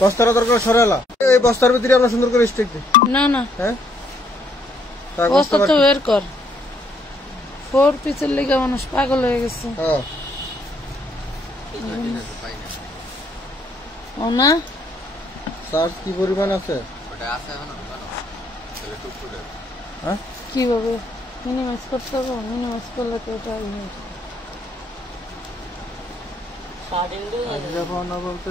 বস্তার দরকার সরালা এই বস্তার ভিতরে আমরা সুন্দর করে স্টিক দিই না না হ্যাঁ বস্তা তো বের কর 4 পিসের লেগে মানুষ পাগল হয়ে গেছে ও না চার্জ কি পরিমাণ আছে ওটা আছে না তাহলে টুকটুক হ্যাঁ কিভাবে মিনিমাইজ করতে হবে মিনিমাইজ করলে তো এটা বলতে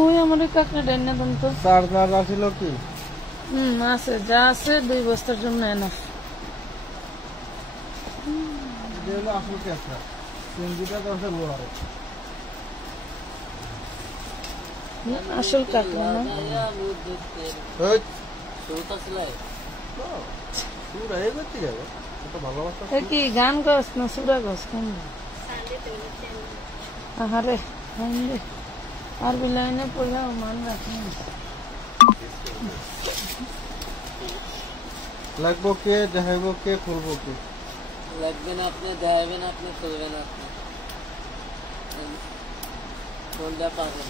ওই আমার কাকনা ডাইনা দাম তো চার্জার আছিল কি আছে যা আছে 2 বস্তার জন্য এনা আসল কাকনা কি গান গাছ না সুরা গাছ কোন আহারে আর বিলাইনে পড়লে মান রাখি লাগবো কে দেখাইবো কে খুলবো কে লাগবে না আপনি দেখাবেন আপনি খুলবেন আপনি খুলটা পাবেন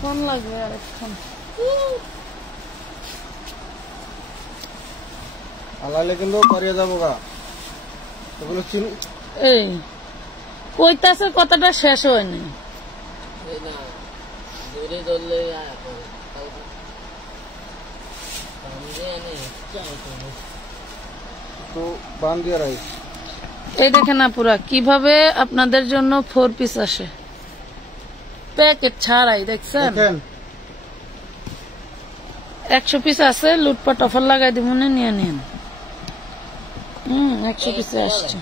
কোন লাগবে আরেকক্ষণ আলালে কিন্তু পারিয়ে যাবো গা এগুলো এই কইতাছে কথাটা শেষ হয়নি না দূরে ধরলে তো বান দিয়ে রাই এই দেখেন আপুরা কিভাবে আপনাদের জন্য 4 পিস আসে প্যাকেট ছাড়াই দেখছেন 100 পিস আছে লুটপাট অফার লাগাই দিব না নিয়ে নিন 100 পিসে আসছে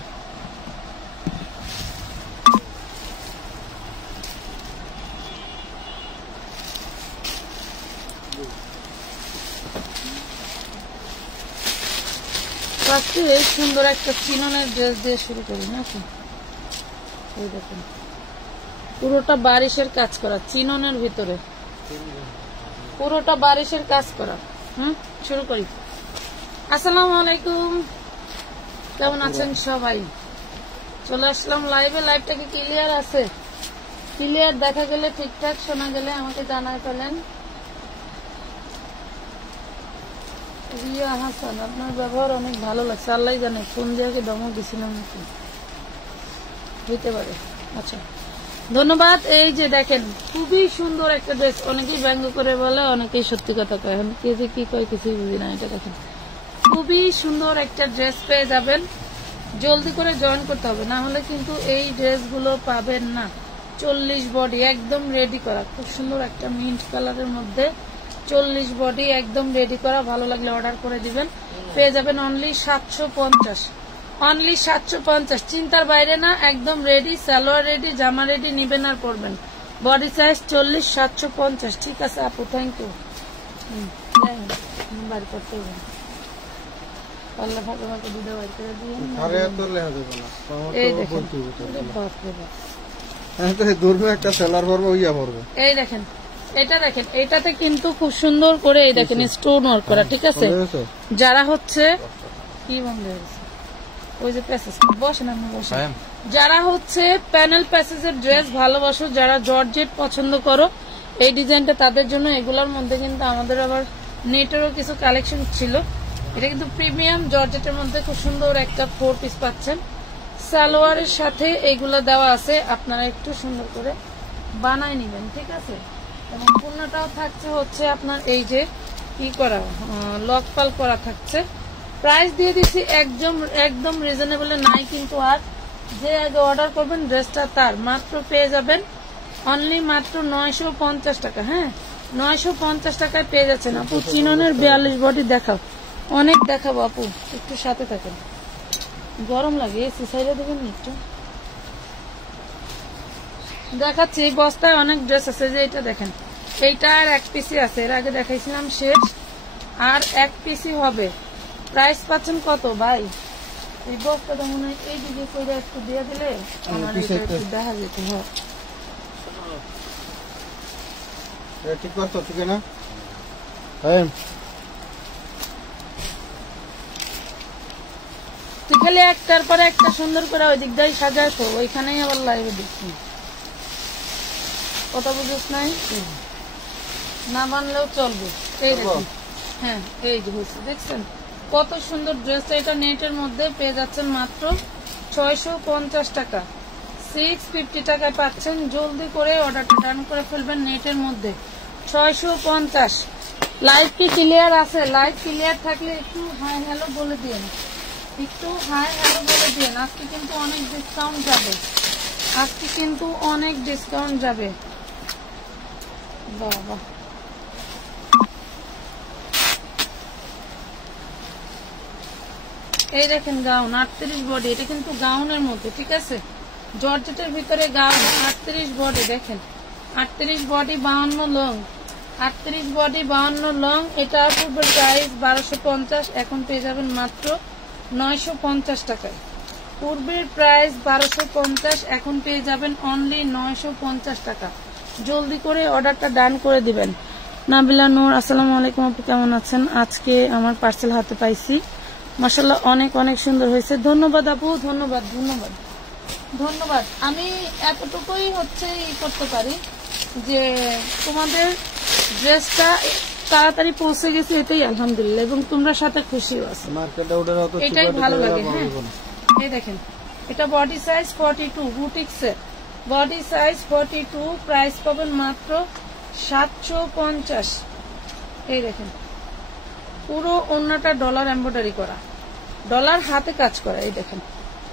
এই সুন্দর একটা চিননের ড্রেস দিয়ে শুরু করি নাকি এই দেখুন পুরোটা বারিশের কাজ করা চিননের ভিতরে পুরোটা বারিশের কাজ করা শুরু করি আসসালামু আলাইকুম কেমন আছেন সবাই চলে আসলাম লাইভে লাইভটা কি ক্লিয়ার আছে ক্লিয়ার দেখা গেলে ঠিকঠাক শোনা গেলে আমাকে জানাই ফেলেন রিয়া হাসান আপনার ব্যবহার অনেক ভালো লাগছে আল্লাহ জানে ফোন দিয়ে দমক দিছিলাম নাকি হইতে পারে আচ্ছা ধন্যবাদ এই যে দেখেন খুবই সুন্দর একটা ড্রেস অনেকেই ব্যঙ্গ করে বলে অনেকেই সত্যি কথা কয় এখন কে যে কি কয় কিছুই বুঝি না এটা দেখেন খুবই সুন্দর একটা ড্রেস পেয়ে যাবেন জলদি করে জয়েন করতে হবে না হলে কিন্তু এই ড্রেসগুলো পাবেন না 40 বডি একদম রেডি করা খুব সুন্দর একটা মিন্ট কালারের মধ্যে 40 বডি একদম রেডি করা ভালো লাগলে অর্ডার করে দিবেন পেয়ে যাবেন অনলি 750 চিন্তার বাইরে না একদম রেডি সালোয়ার রেডি জামা রেডি নিবেন আর পরবেন বডি সাইজ 40 750 ঠিক আছে আপু থ্যাংক ইউ বাড়ি করতে হবে আল্লাহ ফাঁকে ফাঁকে দুধে বাড়ি করে দিয়ে এই দেখেন একটা সেলার পরবো ইয়া পরবো এই দেখেন এটা দেখেন এটাতে কিন্তু খুব সুন্দর করে এই দেখেন স্টোন ওয়ার্ক করা ঠিক আছে যারা হচ্ছে কি বন্ধ হয়েছে ওই যে প্যাসেজ বসেন আপনি বসেন যারা হচ্ছে প্যানেল প্যাসেজের ড্রেস ভালোবাসো যারা জর্জেট পছন্দ করো এই ডিজাইনটা তাদের জন্য এগুলোর মধ্যে কিন্তু আমাদের আবার নেটেরও কিছু কালেকশন ছিল এটা কিন্তু প্রিমিয়াম জর্জেটের মধ্যে খুব সুন্দর একটা 4 পিস পাচ্ছেন সালোয়ারের সাথে এগুলো দেওয়া আছে আপনারা একটু সুন্দর করে বানাই নেবেন ঠিক আছে এবং পূর্ণটাও থাকছে হচ্ছে আপনার এই যে কি করা লক পাল করা থাকছে প্রাইস দিয়ে দিচ্ছি একদম রিজনেবল নাই কিন্তু আর যে আগে অর্ডার করবেন ড্রেসটা তার মাত্র পেয়ে যাবেন অনলি মাত্র 950 টাকা হ্যাঁ 950 টাকায় পেয়ে যাচ্ছেন আপু চিননের 42 বডি দেখাও অনেক দেখাবো আপু একটু সাথে থাকেন গরম লাগে এসি সাইডে দেবেন একটু দেখাচ্ছি এই বস্তায় অনেক ড্রেস আছে যে এটা দেখেন এইটা আর 1 পিসি আছে এর আগে দেখাইছিলাম শেষ আর 1 পিসি হবে প্রাইস পাচ্ছেন কত ভাই এই বস্তাটা মনে হয় এই দিকে কইরা একটু দিয়ে দিলে আমার একটু দেখা যেত ঠিক করছো ঠিক না হ্যাঁ তুই খালি একটার পরে একটা সুন্দর করে ওই দিক দিয়ে সাজায় তো, ওইখানেই আবার লাইভে দেখছি। কথা বুঝিস নাই, না মানলেও চলবে। এই দেখুন, হ্যাঁ এই যে হয়েছে, দেখছেন কত সুন্দর ড্রেসটা। এটা নেটের মধ্যে পেয়ে যাচ্ছেন মাত্র 650 টাকা, 650 টাকায় পাচ্ছেন। জলদি করে অর্ডারটা ডান করে ফেলবেন নেটের মধ্যে। 650। লাইভ কি ক্লিয়ার আছে? লাইভ ক্লিয়ার থাকলে একটু হাই হ্যালো বলে দিন, একটু হাই হ্যালো বলে দিন। আজকে কিন্তু অনেক ডিসকাউন্ট যাবে, আজকে কিন্তু অনেক ডিসকাউন্ট যাবে। বাবা এই দেখেন গাউন 38 বডি, এটা কিন্তু গাউনের মধ্যে, ঠিক আছে, জর্জেটের ভিতরে গাউন 38 বডি। দেখেন 38 বডি 52 লং, 38 বডি 52 লং। এটা পূর্বের প্রাইস 1250, এখন পেয়ে যাবেন মাত্র 950 টাকায়। পূর্বের প্রাইস 1250, এখন পেয়ে যাবেন অনলি 950 টাকা। জলদি করে অর্ডারটা ডান করে দিবেন। নাবিলা নূর, আসসালামু আলাইকুম আপু, কেমন আছেন? আজকে আমার পার্সেল হাতে পাইছি, মাশাআল্লাহ অনেক অনেক সুন্দর হয়েছে। ধন্যবাদ আপু, ধন্যবাদ ধন্যবাদ ধন্যবাদ। আমি এতটুকুই হচ্ছে করতে পারি যে তোমাদের ড্রেসটা তাড়াতাড়ি পৌঁছে গেছে, এটাই আলহামদুলিল্লাহ, এবং তোমরা সাথে খুশিও আছো, এটাই ভালো লাগে। হ্যাঁ এই দেখেন, এটা বডি সাইজ 42, বুটিক্সের বডি সাইজ 42, প্রাইস পাবেন মাত্র 750। এই দেখেন পুরো ওড়নাটা ডলার এমব্রয়ডারি করা, ডলার হাতে কাজ করা। এই দেখেন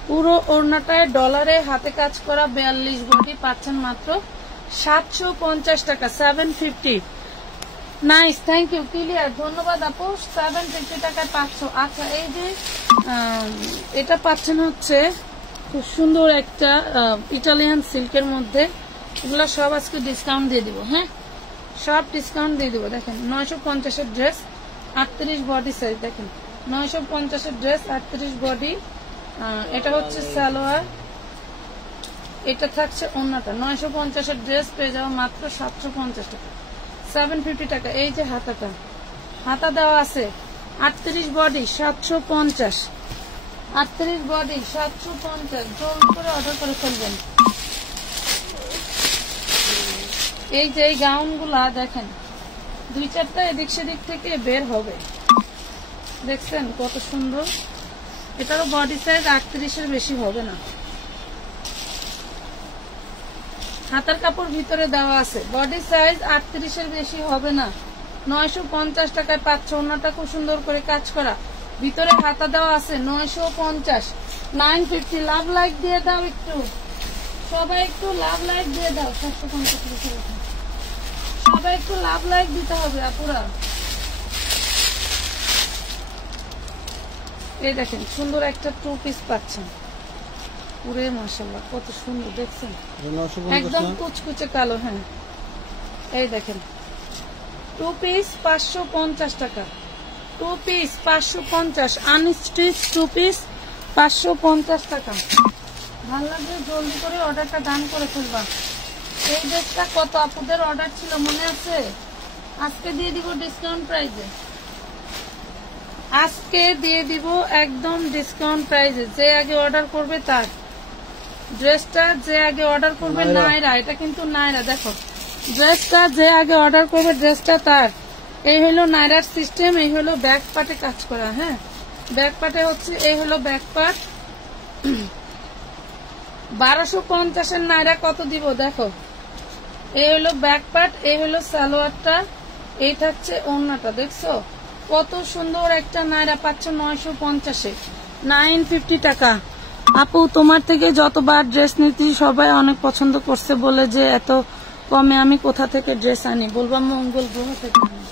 পুরো ওড়নাটায় ডলারে হাতে কাজ করা 42 বডি, পাচ্ছেন মাত্র 750 টাকা, 750। নাইস, থ্যাংক ইউ, ক্লিয়ার, ধন্যবাদ আপু। 750 টাকায় 500। আচ্ছা এই যে এটা পাচ্ছেন হচ্ছে খুব সুন্দর একটা ইটালিয়ান সিল্কের মধ্যে, এগুলো সব আজকে ডিসকাউন্ট দিয়ে দিব। হ্যাঁ সব ডিসকাউন্ট দিয়ে দিব। দেখেন 950-এর ড্রেস, 38 বডি সাইজ। দেখেন 950-এর ড্রেস, 38 বডি। এটা হচ্ছে সালোয়ার, এটা থাকছে ওড়নাটা। 950-এর ড্রেস পেয়ে যাওয়া মাত্র 750 টাকা, 750 টাকা। এই যে হাতাটা, হাতা দেওয়া আছে 38 বডি 750, 38 বডি 750। জলদি করে অর্ডার করে ফেলবেন। এই যে এই গাউন গুলা দেখেন 2-4টা এদিক সেদিক থেকে বের হবে, দেখছেন কত সুন্দর। এটারও বডি সাইজ 38-এর বেশি হবে না, হাতার কাপড় ভিতরে দেওয়া আছে, বডি সাইজ 38-এর বেশি হবে না। 950 টাকায় পাচ্ছ। ওড়নাটা খুব সুন্দর করে কাজ করা, ভিতরে হাতা দেওয়া আছে। 950, 950। লাভ লাইক দিয়ে দাও একটু, সবাই একটু লাভ লাইক দিয়ে দাও। 750 সবাই একটু লাভ লাইক দিতে হবে আপুরা। এই দেখেন সুন্দর একটা 2 পিস পাচ্ছেন, পুরে মাশাআল্লাহ কত সুন্দর, দেখছেন একদম কুচকুচে কালো। হ্যাঁ এই দেখেন 2 পিস 550 টাকা, 2 পিস 550, আনস্টিচ 2 পিস 550 টাকা। ভালো লাগবে জলদি করে অর্ডারটা ডান করে ফেলবা। এই ড্রেসটা কত আপুদের অর্ডার ছিল মনে আছে? আজকে দিয়ে দিব ডিসকাউন্ট প্রাইসে, আজকে দিয়ে দিব একদম ডিসকাউন্ট প্রাইসে। যে আগে অর্ডার করবে তার ড্রেসটা, যে আগে অর্ডার করবে নাইরা, এটা কিন্তু নাইরা। দেখো ড্রেসটা যে আগে অর্ডার করবে ড্রেসটা তার। এই হলো নাইরার সিস্টেম, এই হলো ব্যাক পার্টে কাজ করা। হ্যাঁ ব্যাক পার্টে হচ্ছে এই হলো ব্যাক পার্ট। 1250-এর নাইরা কত দিব দেখো, এই হলো ব্যাক পার্ট, এই হলো সালোয়ারটা, এই থাকছে ওড়নাটা। দেখছো কত সুন্দর একটা নাইরা পাচ্ছ 950-এ, 950 টাকা। আপু তোমার থেকে যতবার ড্রেস নিতে সবাই অনেক পছন্দ করছে বলে যে এত কমে আমি কোথা থেকে ড্রেস আনি, বলবা মঙ্গল গ্রহ থেকে আনি।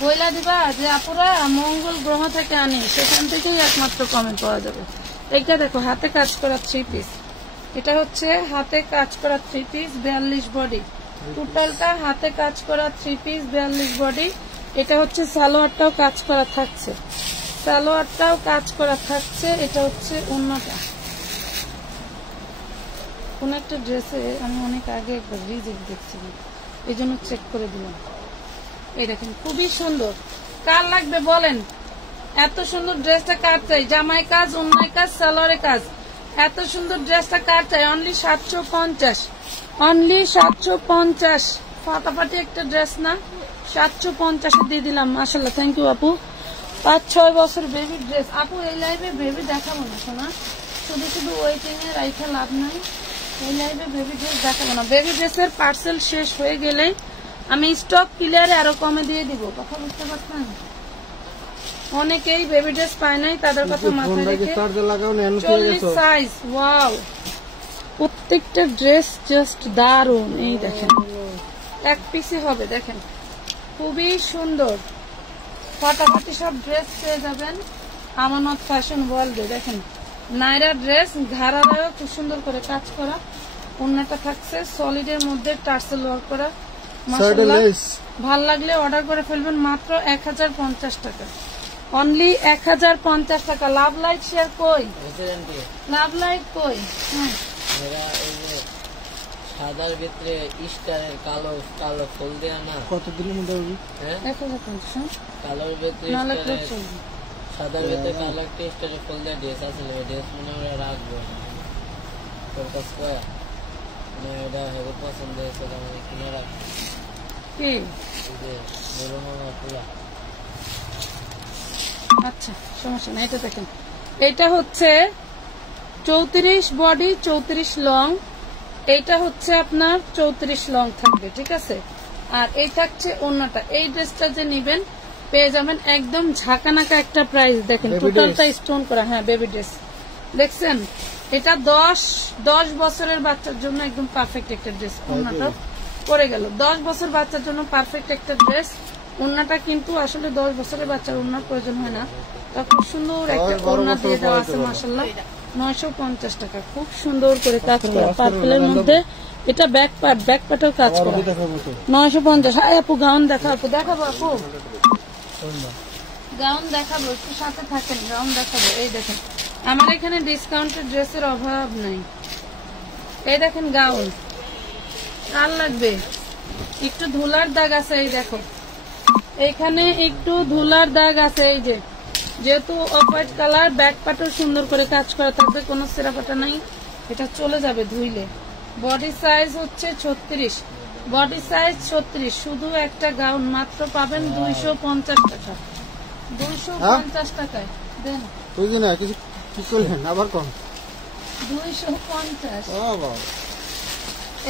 বইলা দিবা যে আপুরা মঙ্গল গ্রহ থেকে আনি, সেখান থেকেই একমাত্র কমে পাওয়া যাবে। এইটা দেখো হাতে কাজ করা 3 পিস, এটা হচ্ছে হাতে কাজ করা 3 পিস 42 বডি, টোটালটা হাতে কাজ করা 3 পিস 42 বডি। এটা হচ্ছে সালোয়ারটাও কাজ করা থাকছে, সালোয়ারটাও কাজ করা থাকছে। এটা হচ্ছে ওড়নাটা। কোন একটা ড্রেসে আমি অনেক আগে একবার রিজেক্ট দেখছিলাম, এই জন্য চেক করে দিলাম। এই দেখেন খুবই সুন্দর, কার লাগবে বলেন, এত সুন্দর ড্রেসটা কার চাই? জামাই কাজ, অন্যায় কাজ, সালোয়ারের কাজ। এত সুন্দর ড্রেসটা কার চাই? Only 750, only 750। ফাটাফাটি একটা ড্রেস না, 750 দিয়ে দিলাম। মাশাআল্লাহ, থ্যাংক ইউ আপু। 5-6 বছর বেবি ড্রেস। আপু এই লাইভে বেবি দেখাবো না শোনা, শুধু শুধু ওয়েটিং এ রাইখা লাভ নাই। এই লাইভে বেবি ড্রেস দেখাবো না। বেবি ড্রেসের পার্সেল শেষ হয়ে গেলেই আমি স্টক ক্লিয়ারে আরো কমে দিয়ে দিব। কথা বুঝতে পারছেন? অনেকেই বেবি ড্রেস পায় নাই, তাদের কথা মাথায় রেখে 40 সাইজ। ওয়াও, প্রত্যেকটা ড্রেস জাস্ট দারুন। এই দেখেন, এক পিসই হবে, দেখেন খুবই সুন্দর। ফাটাফাটি সব ড্রেস পেয়ে যাবেন আমানত ফ্যাশন ওয়ার্ল্ডে। দেখেন নাইরা ড্রেস, ঘাড়ারাও খুব সুন্দর করে কাজ করা, ওন্নাটা থাকছে সলিডের মধ্যে টার্সেল ওয়ার্ক করা। মাশাআল্লাহ, ভাল লাগলে অর্ডার করে ফেলবেন মাত্র 1050 টাকা, অনলি 1050 টাকা। লাভ লাইক শেয়ার কই? লাভ লাইক কই? সাদার ভিতরে স্টারের কালো কালো ফুল দেয়া না, কত দিনের মধ্যে হবে? 1050। কালোর ভিতরে সাদার ভিতরে কালো একটা স্টারের ফুল দেয়া ড্রেস আছে, ড্রেস মনে হয় রাখবো তোর কাছে কয়া, মানে এটা হেবি পছন্দ হয়েছে, আমি কিনে রাখবো। কি যে বড় মামা খোলা। আচ্ছা, সমস্যা না। এটা দেখেন, এটা হচ্ছে 34 বডি, 34 লং। এইটা হচ্ছে আপনার 34 লং থাকবে, ঠিক আছে। আর এই থাকছে ওন্নাটা। এই ড্রেসটা যে নিবেন পেয়ে যাবেন একদম ঝাঁকানাকা একটা প্রাইস। দেখেন টোটালটা স্টোন করা। হ্যাঁ, বেবি ড্রেস দেখছেন? এটা 10 বছরের বাচ্চার জন্য একদম পারফেক্ট একটা ড্রেস। ওন্নাটা পরে গেল 10 বছর বাচ্চার জন্য পারফেক্ট একটা ড্রেস। ওন্নাটা কিন্তু আসলে 10 বছরের বাচ্চার ওন্নার প্রয়োজন হয় না, তা খুব সুন্দর একটা ওন্না দিয়ে দেওয়া আছে। মাশাআল্লাহ, 950 টাকা, খুব সুন্দর করে কাজ করা পার্পলের মধ্যে। এটা ব্যাক পার্টেও কাজ করা। 950। হ্যাঁ আপু, গাউন দেখাবো আপু, গাউন দেখাবো, একটু সাথে থাকেন, গাউন দেখাবো। এই দেখেন, আমার এখানে ডিসকাউন্টের ড্রেসের অভাব নাই। এই দেখেন গাউন, কার লাগবে? একটু ধুলার দাগ আছে, এই দেখো এখানে একটু ধুলার দাগ আছে। এই যে যেহেতু অফ হোয়াইট কালার, ব্যাক পার্টও সুন্দর করে কাজ করা থাকবে, কোনো সেরাপাটা নাই, এটা চলে যাবে ধুইলে। বডি সাইজ হচ্ছে 36, বডি সাইজ 36। শুধু একটা গাউন মাত্র পাবেন 250 টাকা, 250 টাকায় দেন। আবার কম 250।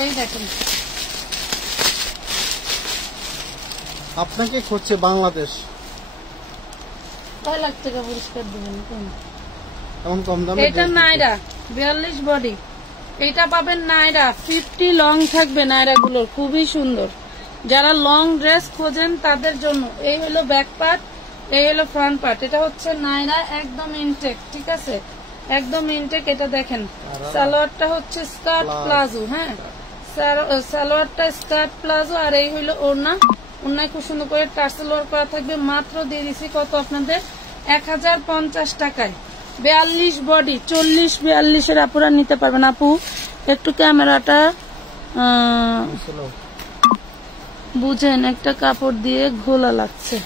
এই দেখেন, আপনাকে খুঁজছে বাংলাদেশ। কয় লাখ টাকা পুরস্কার দিবেন? এমন কম দামে এটা নাইরা 42 বডি, এটা পাবেন নাইরা 50 লং থাকবে। নাইরা গুলোর খুবই সুন্দর, যারা লং ড্রেস খোঁজেন তাদের জন্য। এই হলো ব্যাক পার্ট, এই হলো ফ্রন্ট পার্ট। এটা হচ্ছে নাইরা একদম ইনটেক, ঠিক আছে, একদম ইনটেক। এটা দেখেন সালোয়ারটা হচ্ছে স্কার্ট প্লাজো। হ্যাঁ, সালোয়ারটা স্কার্ট প্লাজো। আর এই হইলো ওড়না, ওড়নায় খুব সুন্দর করে টার্সেল ওয়ার্ক করা থাকবে। মাত্র দিয়ে দিচ্ছি কত আপনাদের? 1050 টাকায়। 42 বডি, 40-42 আপুরা নিতে পারবেন। আপু একটু ক্যামেরাটা বুঝেন, একটা কাপড় দিয়ে ঘোলা লাগছে।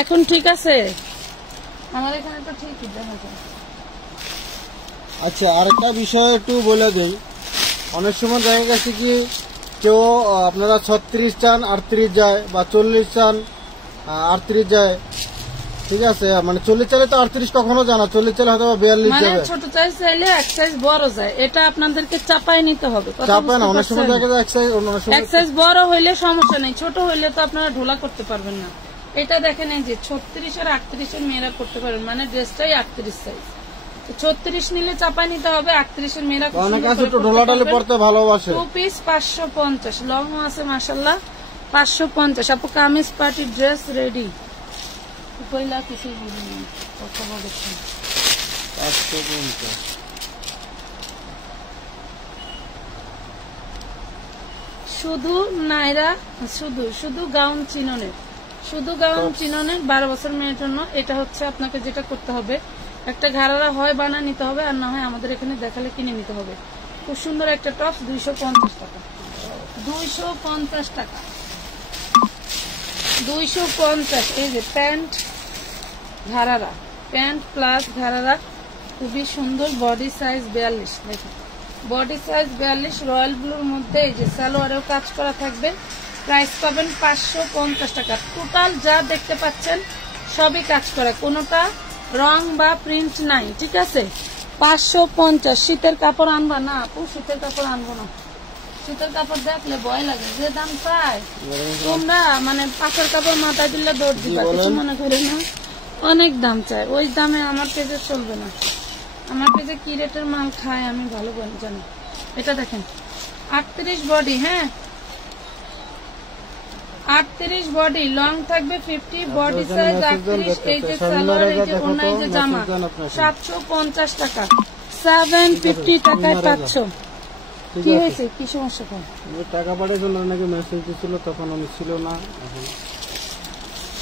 এখন ঠিক আছে? আমার এখানে তো ঠিকই দেখা যায়। আচ্ছা, আরেকটা বিষয় একটু বলে দেই। অনেক সময় দেখা গেছে কি কেউ আপনারা 36 চান 38 যায়, বা 40 চান 38 যায়, ঠিক আছে। মানে 40 চাইলে তো 38 কখনো যায় না, 40 চাইলে হয়তো 42 মানে যাবে। ছোট সাইজ চাইলে এক সাইজ বড় যায়, এটা আপনাদেরকে চাপাই নিতে হবে। চাপায় না, অনেক সময় দেখা যায় এক সাইজ বড় হইলে সমস্যা নেই, ছোট হইলে তো আপনারা ঢোলা করতে পারবেন না। এটা দেখেন, এই যে 36 আর 38 এর মেয়েরা করতে পারবেন, মানে ড্রেসটাই 38 সাইজ। 36 নিলে চাপাই নিতে হবে, 38 এর মেয়েরা পড়তে ভালোবাসে। 2 পিস 550, লং আছে মাশাআল্লাহ 550। আপু কামিজ পার্টি ড্রেস রেডি। কইলা কিছু বলিনি, কথা বলছেন 550। শুধু নাইরা, শুধু গাউন চিননের, শুধু গাউন চিননের 12 বছর মেয়ের জন্য। এটা হচ্ছে আপনাকে যেটা করতে হবে, একটা ঘাড়ারা হয় বানা নিতে হবে, আর না হয় আমাদের এখানে দেখালে কিনে নিতে হবে। খুব সুন্দর একটা টপস, 250 টাকা। 250 টাকা, 250। এই যে প্যান্ট ঘাড়ারা, প্যান্ট প্লাস ঘাড়ারা, খুবই সুন্দর। বডি সাইজ 42, দেখুন বডি সাইজ 42, রয়্যাল ব্লুর মধ্যে। এই যে সালোয়ারেও কাজ করা থাকবে। প্রাইস পাবেন 550 টাকা। টোটাল যা দেখতে পাচ্ছেন সবই কাজ করা, কোনোটা রং বা প্রিন্ট নাই, ঠিক আছে। 550। শীতের কাপড় আনবা না আপু? শীতের কাপড় আনবো না, শীতের কাপড় দেখলে ভয় লাগে। যে দাম চাই তোমরা, মানে পাশের কাপড় মাথায় দিলে দৌড় দিবা, কিছু মনে করে না। অনেক দাম চাই, ওই দামে আমার পেজে চলবে না। আমার পেজে কি রেটের মাল খায় আমি ভালো জানি। এটা দেখেন 38 বডি, হ্যাঁ 38 বডি, লং থাকবে 50, বডি সাইজ 38। এই যে সালোয়ার, এই যে ওড়না, এই যে জামা, 750 টাকা, 750 টাকায় পাচ্ছ। কি হয়েছে, কি সমস্যা? টাকা পাঠার জন্য নাকি মেসেজ দিছিল, তখন আমি ছিল না।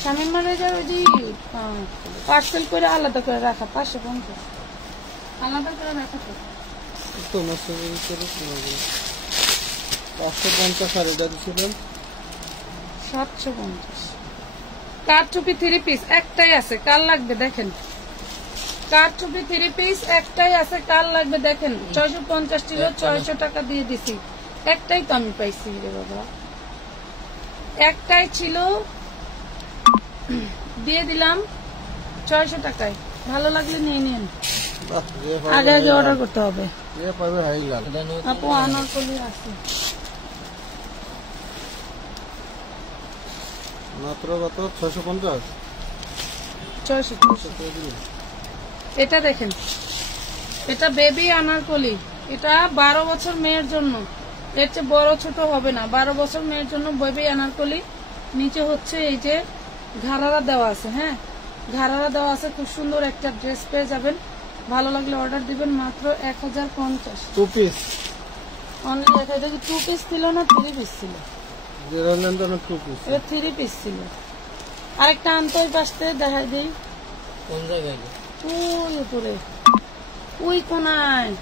শামিম ম্যানেজার ওই যে পার্সেল করে আলাদা করে রাখা, 550 আলাদা করে রাখা তো মেসেজ করে 550 আর এটা দিছিলেন 750। কারচুপি 3 পিস একটাই আছে, কার লাগবে দেখেন। কারচুপি 3 পিস একটাই আছে, কার লাগবে দেখেন। 650 ছিল, 600 টাকা দিয়ে দিছি। একটাই তো আমি পাইছি রে বাবা, একটাই ছিল, দিয়ে দিলাম 600 টাকায়। ভালো লাগলে নিয়ে নিন, আগে আগে অর্ডার করতে হবে। আপু আনারকলি আছে মাত্র কত? 650। 600। এটা দেখেন, এটা বেবি আনারকলি, এটা 12 বছর মেয়ের জন্য, এর চেয়ে বড় ছোট হবে না। 12 বছর মেয়ের জন্য বেবি আনারকলি। নিচে হচ্ছে এই যে ঘাড়ারা দেওয়া আছে, হ্যাঁ ঘাড়ারা দেওয়া আছে। খুব সুন্দর একটা ড্রেস পেয়ে যাবেন। ভালো লাগলে অর্ডার দিবেন। মাত্র 1050। 2 পিস অনলি। এটা কি 2 পিস ছিল না 3 পিস ছিল? 2 পিস, এটা 3 পিস ছিল। আরেকটা আনতে ওই পাশে দেখাই দিই। কোন জায়গায়? ওই উপরে, ওই কোনায়।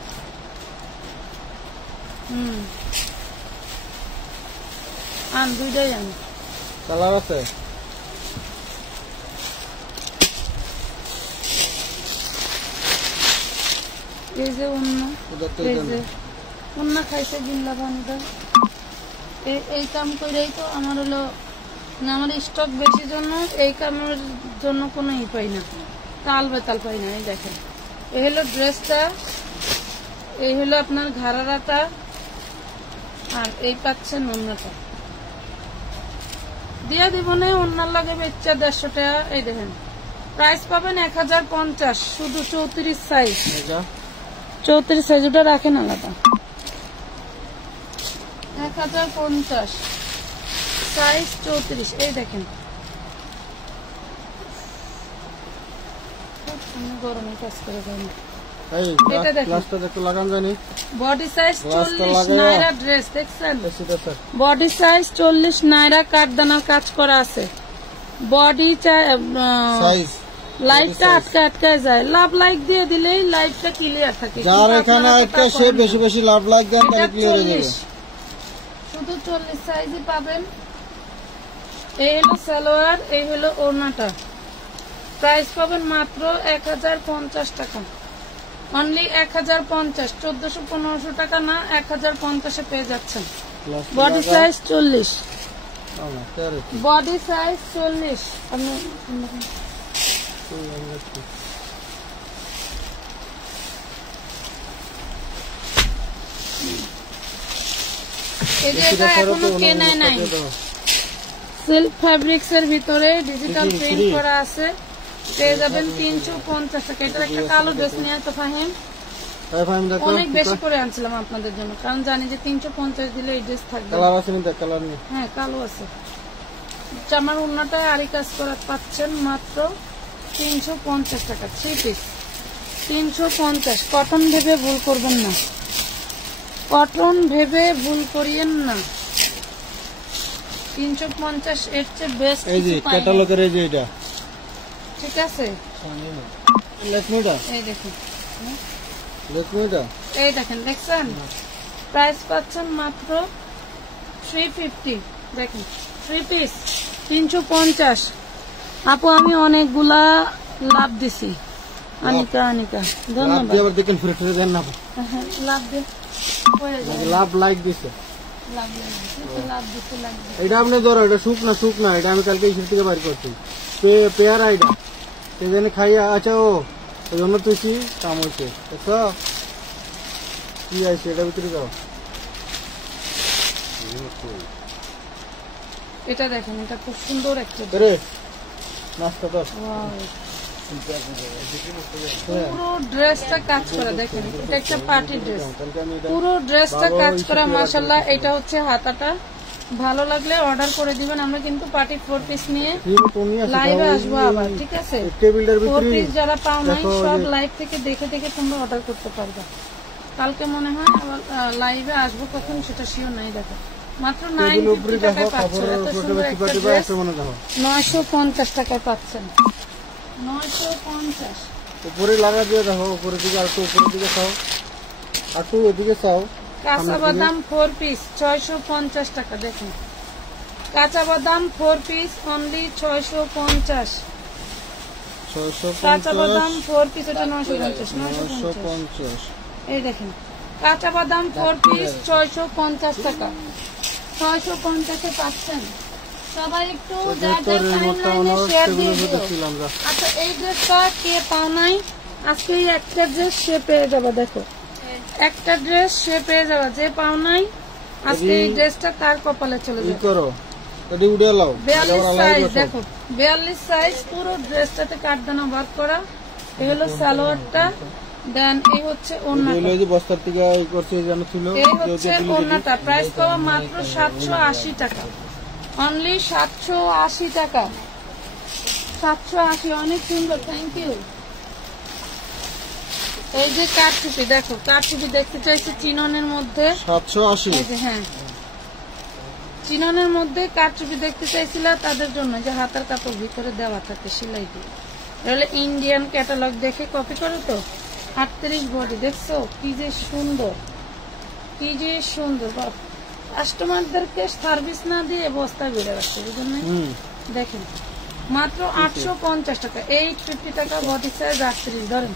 আন, দুইটাই আন। কালার আছে? এই যে অন্য, এই যে অন্য খাইছে বিল্লা পানিটা। এই কাম করেই তো আমার হলো না, আমার স্টক বেশি জন্য এই কামের জন্য কোনো ই পাই না, তাল বেতাল পাই না। এই দেখেন, এই হলো ড্রেসটা, এই হলো আপনার ঘাড়ারাটা, আর এই পাচ্ছেন অন্যটা। দিয়ে দিব না, অন্যার লাগে বেচা 150 টাকা। এই দেখেন প্রাইস পাবেন 1050, শুধু 34 সাইজ। 34 সাইজ, ওটা রাখেন আলাদা। 1050 সাইজ 34। এই দেখেন গরমে কাজ করে যায়। এটা দেখেন লাগান জানি বডি সাইজ 40 নাইরা ড্রেস, দেখছেন? বডি সাইজ 40 নাইরা, কাঠদানার কাজ করা আছে। বডি সাইজ, লাইটটা আটকায় যায়। লাভ লাইক দিয়ে দিলেই লাইটটা ক্লিয়ার থাকে। যার এখানে আটকা সে বেশি বেশি লাভ লাইক দেন, তাহলে ক্লিয়ার হয়ে যাবে। শুধু 40 সাইজই পাবেন। এই হলো সালোয়ার, এই হলো ওড়নাটা। প্রাইস পাবেন মাত্র 1050 টাকা। অনলি 1050, 1400-1500 টাকা না, 1050-এ পেয়ে যাচ্ছেন। Body size 40, body size 40। এই যে এটা এখনো কেনায় নাই, সিল্ক ফ্যাব্রিক্স এর ভিতরে ডিজিটাল প্রিন্ট করা আছে। পেয়ে যাবেন 350 টাকা। এটা একটা কালো ড্রেস নিয়ে তো ফাহিম অনেক বেশি করে আনছিলাম আপনাদের জন্য, কারণ জানি যে 350 দিলে এই ড্রেস থাকবে। হ্যাঁ কালো আছে। জামার ওড়নাটায় আরি কাজ করা পাচ্ছেন মাত্র 350 টাকা। 3 পিস 350। কটন ভেবে ভুল করবেন না, কটন ভেবে ভুল করিয়েন না। 350 এর চেয়ে বেস্ট ক্যাটালগের। এই যে এটা ঠিক আছে। এই দেখুন, এই দেখেন, দেখছেন? প্রাইস পাচ্ছেন মাত্র 350 দেখেন 3 পিস 350। আপু আমি অনেকগুলা লাভ দিছি। আনিকা ধন্যবাদ। আবার দেখেন ফিরে ফিরে দেন না, লাভ দে হয়ে যাবে। লাভ লাইক দিছে, লাভ দিতে লাগবে। এটা আপনি ধরো, এটা শুকনা, এটা আমি কালকে ইসের থেকে বাইর করছি, পেয়ারা এটা সেখানে খাইয়া। আচ্ছা ও এই জন্য তুইছি কাম হয়েছে, দেখো কি আছে এটা ভিতরে যাও। এটা দেখেন, এটা খুব সুন্দর একটা রে নাস্তা তো পুরো ড্রেসটা কাজ করা। দেখেন এটা একটা পার্টি ড্রেস, পুরো ড্রেসটা কাজ করা মাশাআল্লাহ। এটা হচ্ছে হাতাটা, ভালো লাগলে অর্ডার করে দিবেন। আমরা কিন্তু পার্টি 4 পিস নিয়ে লাইভে আসবো আবার, ঠিক আছে? 4 পিস যারা পাও নাই সব লাইভ থেকে দেখে দেখে তোমরা অর্ডার করতে পারবে। কালকে মনে হয় আবার লাইভে আসবো, কখন সেটা শিওর নাই। দেখো মাত্র 950 টাকায় পাচ্ছেন এত সুন্দর একটা ড্রেস। 950 টাকায় পাচ্ছেন, 950। উপরে লাগা দিয়ে দেখো, উপরের দিকে আর একটু উপরের দিকে চাও, আর একটু এদিকে চাও। কাঁচা বাদাম 4 পিস 650 টাকা। দেখুন কাঁচা বাদাম 4 পিস অনলি 650। কাঁচা বাদাম 4 পিস, এটা 950। এই দেখেন কাঁচা বাদাম 4 পিস 650 টাকা, 650 এ পাচ্ছেন। সবাই একটু যার যার টাইমলাইনে শেয়ার দিয়ে দিও। আচ্ছা এই ড্রেসটা কে পাও নাই, আজকে এই একটা ড্রেস সে পেয়ে যাবে। দেখো একটা ড্রেস সে পেয়ে যাবে, যে পাও নাই আজকে এই ড্রেসটা তার কপালে চলে যাবে। 42 সাইজ, দেখো 42 সাইজ, পুরো ড্রেসটাতে কাটদানা ওয়ার্ক করা। এই হলো সালোয়ারটা, দেন এই হচ্ছে ওড়নাটা, বস্তার থেকে এই করছে জানো ছিল। এই হচ্ছে ওড়নাটা, প্রাইস পাওয়া মাত্র 780 টাকা, অনলি 780 টাকা, 780। অনেক সুন্দর, থ্যাংক ইউ। এই যে কাঠচুপি, দেখো কাঠচুপি দেখতে চাইছে চিননের মধ্যে 780। এই যে হ্যাঁ চিননের মধ্যে কাঠচুপি দেখতে চাইছিল তাদের জন্য, যে হাতার কাপড় ভিতরে দেওয়া থাকে সেলাই দিয়ে। তাহলে ইন্ডিয়ান ক্যাটালগ দেখে কপি করো তো। 38 বডি, দেখছো কি যে সুন্দর, কি যে সুন্দর। কাস্টমারদেরকে সার্ভিস না দিয়ে বস্তায় বেড়ে রাখছে, বুঝলেন? দেখেন মাত্র 850 টাকা, 850 টাকা। বডি সাইজ 38, ধরেন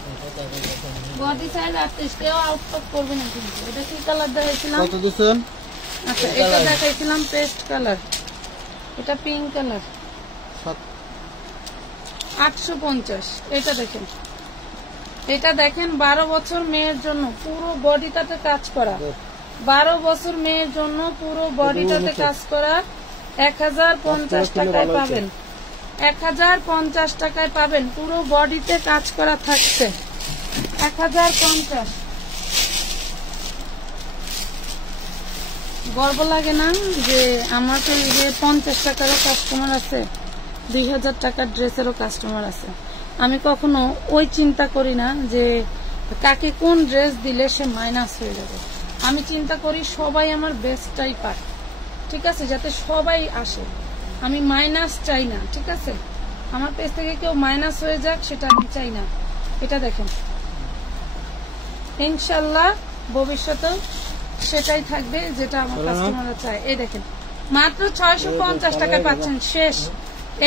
বডি সাইজ 38, কেউ আউটপাস করবে না কিন্তু। এটা কি কালার দেখাইছিলাম? আচ্ছা এটা দেখাইছিলাম পেস্ট কালার, এটা পিঙ্ক কালার, 850। এটা দেখেন, এটা দেখেন 12 বছর মেয়ের জন্য, পুরো বডিটাতে কাজ করা। 12 বছর মেয়ের জন্য পুরো বডিটাতে কাজ করা। 1050 টাকায় পাবেন, 1050 টাকায় পাবেন। পুরো বডিতে কাজ করা থাকছে, 1050। গর্ব লাগে না যে আমার পেজে 50 টাকারও কাস্টমার আছে, 2000 টাকার ড্রেসেরও কাস্টমার আছে। আমি কখনো ওই চিন্তা করি না যে কাকে কোন ড্রেস দিলে সে মাইনাস হয়ে যাবে। আমি চিন্তা করি সবাই আমার বেস্টটাই পায়, ঠিক আছে, যাতে সবাই আসে। আমি মাইনাস চাই না, ঠিক আছে? আমার পেজ থেকে কেউ মাইনাস হয়ে যাক সেটা আমি চাই না। এটা দেখেন ইনশাল্লাহ ভবিষ্যতেও সেটাই থাকবে যেটা আমার কাস্টমাররা চায়। এই দেখেন মাত্র 650 টাকায় পাচ্ছেন, শেষ।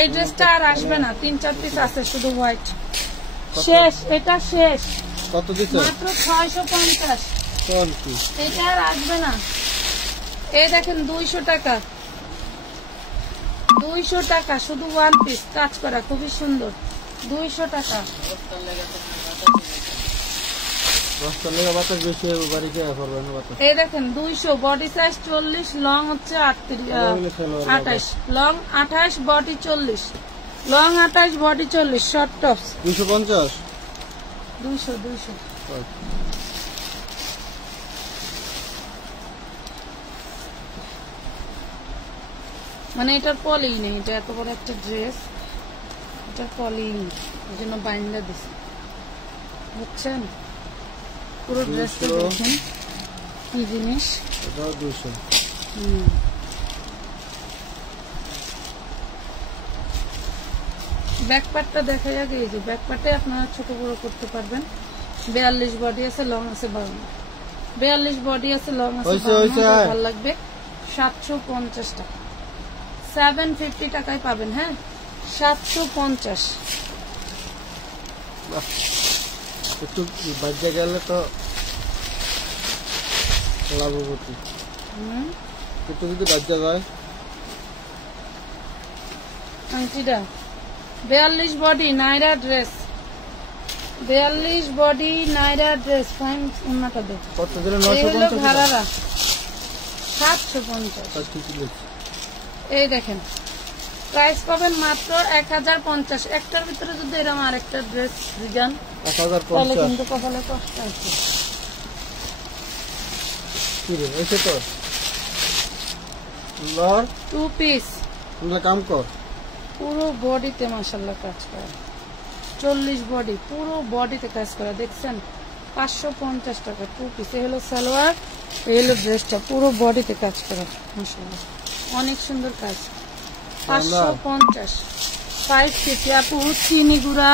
এই ড্রেসটা আর আসবে না, 3-4 পিস আছে শুধু হোয়াইট, শেষ, এটা শেষ। মাত্র 650, এটা আর আসবে না। এই দেখেন 200 টাকা, 200 টাকা শুধু ওয়ান পিস কাজ করা, খুবই সুন্দর, 200 টাকা। এই দেখেন 200, বডি সাইজ 40, লং হচ্ছে 28, long 28, body 40, long 28, body 40, short tops 250, 200। মানে এটার পলি নেই, এটা এত বড় একটা ড্রেস, এটার পলি নেই, এই জন্য বাইন্ডার দিছি, বুঝছেন? পুরো ড্রেসটা দেখেন কি জিনিস। ব্যাক পার্টটা দেখা যাক। এই যে ব্যাক পার্টে আপনারা ছোট বড় করতে পারবেন। 42 বডি আছে, লং আছে 52, 42 বডি আছে, লং আছে 52, ভালো লাগবে। 750 টাকা, 750 টাকায় পাবেন। হ্যাঁ 750। একটু বাজে গেলে তো লাভবতী, একটু যদি বাজে যায়। আংটিটা 42 বডি নাইরা ড্রেস, 42 বডি নাইরা ড্রেস। ফাইন উন্নাটা দেখ কত দিলে? এই হলো 950 ঘাড়ারা 750। এই দেখেন প্রাইস পাবেন মাত্র 1050। একটার ভিতরে যদি এরকম আরেকটা ড্রেস দিজান তাহলে 1050 কিন্তু কপালে কষ্ট আছে। কি রে এসে তো লর 2 পিস তোমরা কাম কর। পুরো বডিতে মাশাআল্লাহ কাজ করা, 40 বডি পুরো বডিতে কাজ করা দেখছেন। 550 টাকা 2 পিস। এই হলো সালোয়ার, এই হলো ড্রেসটা, পুরো বডিতে কাজ করা মাশাআল্লাহ অনেক সুন্দর কাজ। 550 5 পিস। আপু চিনি গুঁড়া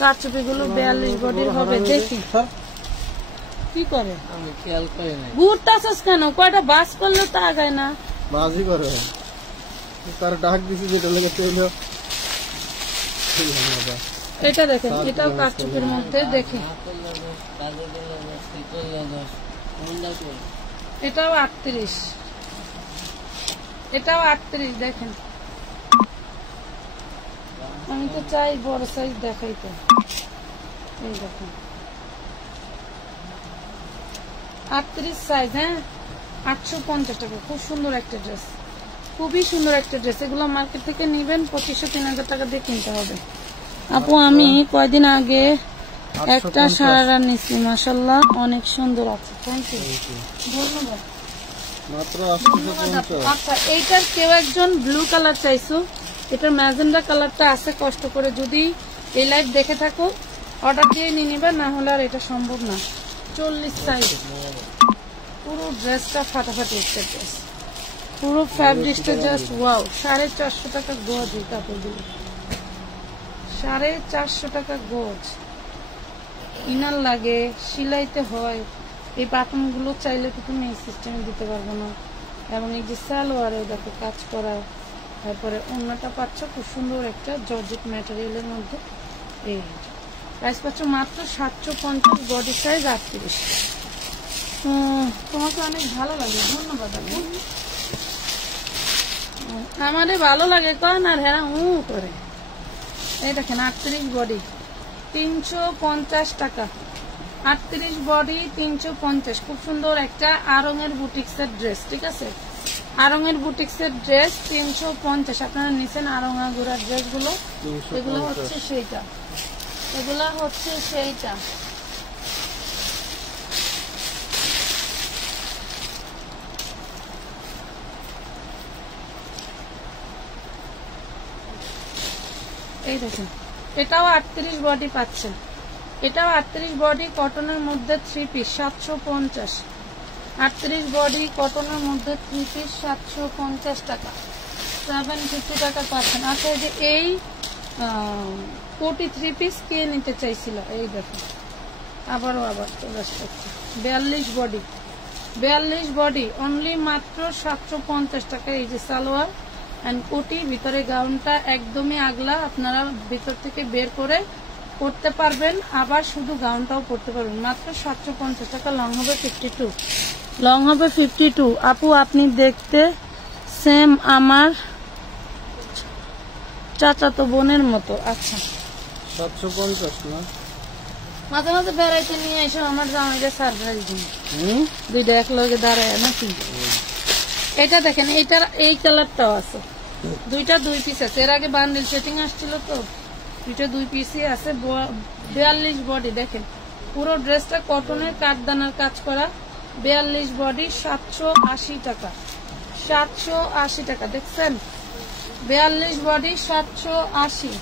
কাচুপি গুলো 42 বডির হবে। দেখি কি করে, আমি খেয়াল করি নাই। ঘুরতাছস কেন? কয়টা বাস করলে তা আগায় না। বাজি করে তার ডাক দিছি যেটা লেগে চলল। এটা দেখেন, এটাও কাচুপির মধ্যে। দেখি এটাও 38, এটাও 38। দেখেন আমি তো চাই বড় সাইজ দেখাইতে। এই দেখেন 38 সাইজ। হ্যাঁ 850 টাকা। খুব সুন্দর একটা ড্রেস, খুবই সুন্দর একটা ড্রেস। এগুলো মার্কেট থেকে নিবেন 2500-3000 টাকা দিয়ে কিনতে হবে। আপু আমি কয়দিন আগে একটা সারা নিছি মাশাআল্লাহ অনেক সুন্দর আছে। থ্যাংক ইউ, ধন্যবাদ। মাত্র ধন্যবাদ আপু। 850। আচ্ছা এইটার কেউ একজন ব্লু কালার চাইছো, এটার ম্যাজেন্ডা কালারটা আছে। কষ্ট করে যদি এই লাইভ দেখে থাকো অর্ডার দিয়ে নিয়ে নিবে, না হলে আর এটা সম্ভব না। 40 সাইজ। পুরো ড্রেসটা ফাটাফাটি একটা ড্রেস, পুরো ফ্যাব্রিকটা জাস্ট ওয়াও। 450 টাকা গজ এই কাপড়গুলো, 450 টাকা গজ। ইনার লাগে, সিলাইতে হয়। এই বাটনগুলো চাইলে তো তুমি এই সিস্টেমে দিতে পারবো না। এবং এই যে সালোয়ারে দেখো কাজ করা, তারপরে অন্যটা পাচ্ছ খুব সুন্দর একটা জর্জেট ম্যাটেরিয়ালের মধ্যে। এই প্রাইস পাচ্ছ মাত্র 750, বডি সাইজ 38। তোমাকে অনেক ভালো লাগে, ধন্যবাদ আপু। আমাদের ভালো লাগে কন আর হ্যাঁ করে। এই দেখেন 38 বডি 350 টাকা, 38 বডি 350। খুব সুন্দর একটা আরঙের বুটিক্সের ড্রেস। ঠিক আছে, আরঙের বুটিক্সের ড্রেস 350। আপনারা নিছেন আরঙা গোড়ার ড্রেস গুলো, এগুলো হচ্ছে সেইটা, এগুলা হচ্ছে সেইটা। এই দেখেন এটাও 38 বডি পাচ্ছেন, এটাও 38 বডি কটনের মধ্যে 3 পিস 750। 38 বডি কটনের মধ্যে 3 পিস 750 টাকা, 750 টাকা পাচ্ছেন। আচ্ছা এই যে এই কোটি 3 পিস কে নিতে চাইছিল? এই দেখেন আবার চলে আসছে 42 বডি, 42 বডি অনলি মাত্র 750 টাকা। এই যে সালোয়ার এন্ড কোটি, ভিতরে গাউনটা একদমই আগলা, আপনারা ভিতর থেকে বের করে পড়তে পারবেন, আবার শুধু গাউনটাও পড়তে পারবেন মাত্র 750 টাকা। লং হবে 52, লং হবে 52। আপু আপনি দেখতে সেম আমার চাচাতো বোনের মতো। আচ্ছা 750 না, মাঝে মাঝে বেড়াইতে নিয়ে এসো আমার জামাইকে সারপ্রাইজ দিন, দুইটা এক লগে দাঁড়ায় নাকি। এটা দেখেন, এইটার এই কালারটাও আছে, দুইটা 2 পিস আছে। এর আগে বান্ডেল সেটিং আসছিল তো, দুইটা 2 পিসই আছে। 42 বডি দেখেন, পুরো ড্রেসটা কটনের কাঠদানার কাজ করা। 42 বডি 780 টাকা, 780 টাকা। দেখছেন 42 বডি 780,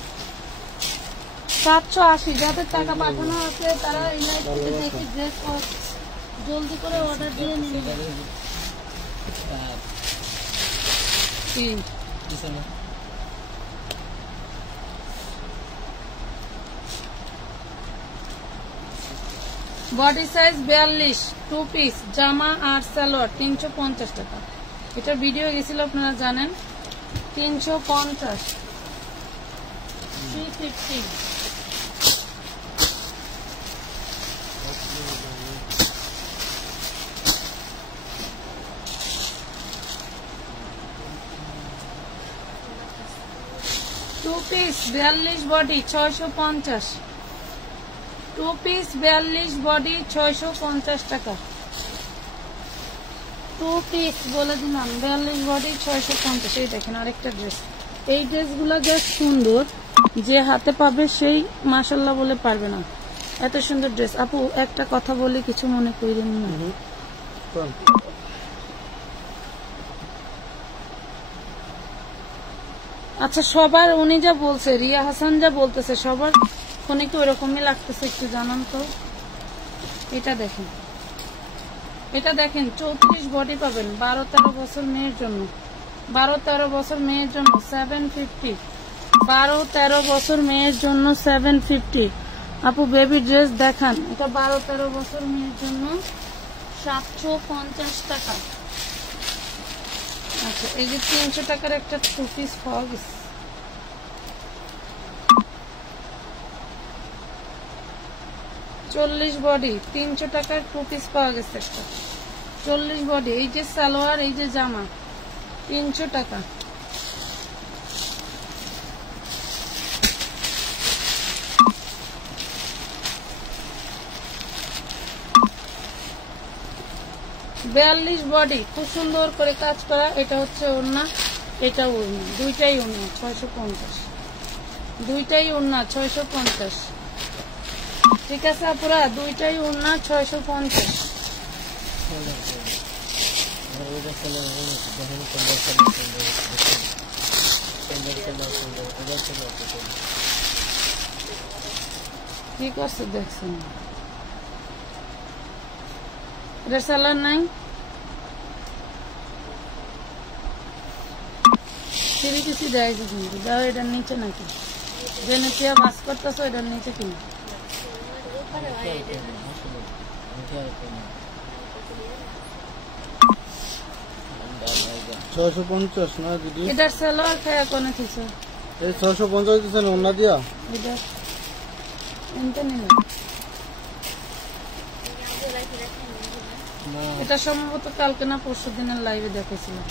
780। যাদের টাকা পাঠানো আছে তারা এই লাইভ থেকে দেখে ড্রেস জলদি করে অর্ডার দিয়ে নিন। কি বডি সাইজ 42, 2 পিস জামা আর সালোয়ার 350 টাকা। এটা ভিডিও গেছিল আপনারা জানেন 350 350 2 পিস 42 বডি 650 2 পিস 42 বডি 650 টাকা 2 পিস বলে দিলাম 42 বডি 650। এই দেখেন আরেকটা ড্রেস, এই ড্রেসগুলো জাস্ট সুন্দর, যে হাতে পাবে সেই মাশাআল্লাহ বলে পারবে না, এত সুন্দর ড্রেস। আপু একটা কথা বলি, কিছু মনে করিলেন না? আচ্ছা সবার উনি যা বলছে, রিয়া হাসান যা বলতেছে সবার ফোনে কি ওরকমই লাগতেছে, একটু জানান তো। এটা দেখেন, এটা দেখেন 34 বডি পাবেন 12-13 বছর মেয়ের জন্য, 12-13 বছর মেয়ের জন্য 750, 12-13 বছর মেয়ের জন্য 750। আপু বেবি ড্রেস দেখান, এটা 12-13 বছর মেয়ের জন্য 750 টাকা। আচ্ছা এই যে 300 টাকার একটা 2 পিস পাওয়া গেছে, চল্লিশ বডি 300 টাকার 2 পিস পাওয়া গেছে একটা 40 বডি। এই যে সালোয়ার, এই যে জামা 300 টাকা। বিয়াল্লিশ বডি খুব সুন্দর করে কাজ করা, এটা হচ্ছে ওড়না, এটা ওড়না, দুইটাই ওড়না 650, দুইটাই ওড়না 650। ঠিক আছে আপুরা, দুইটাই ওড়না 650। কি করছে দেখছেন, এটা সালার নাই, সিঁড়ি কিছু দেয় কিন্তু দাও, এটার নিচে নাকি যে নিচে বাস করতেছ এটার নিচে কিনা 650 না দিদি? এটার সালোয়ার খায়া কোনে থিস এই 650 দিছেন ওন্না দিয়া? এটা এনতে নিল, এটা সম্ভবত কালকে না পরশু দিনের লাইভে দেখেছিলাম।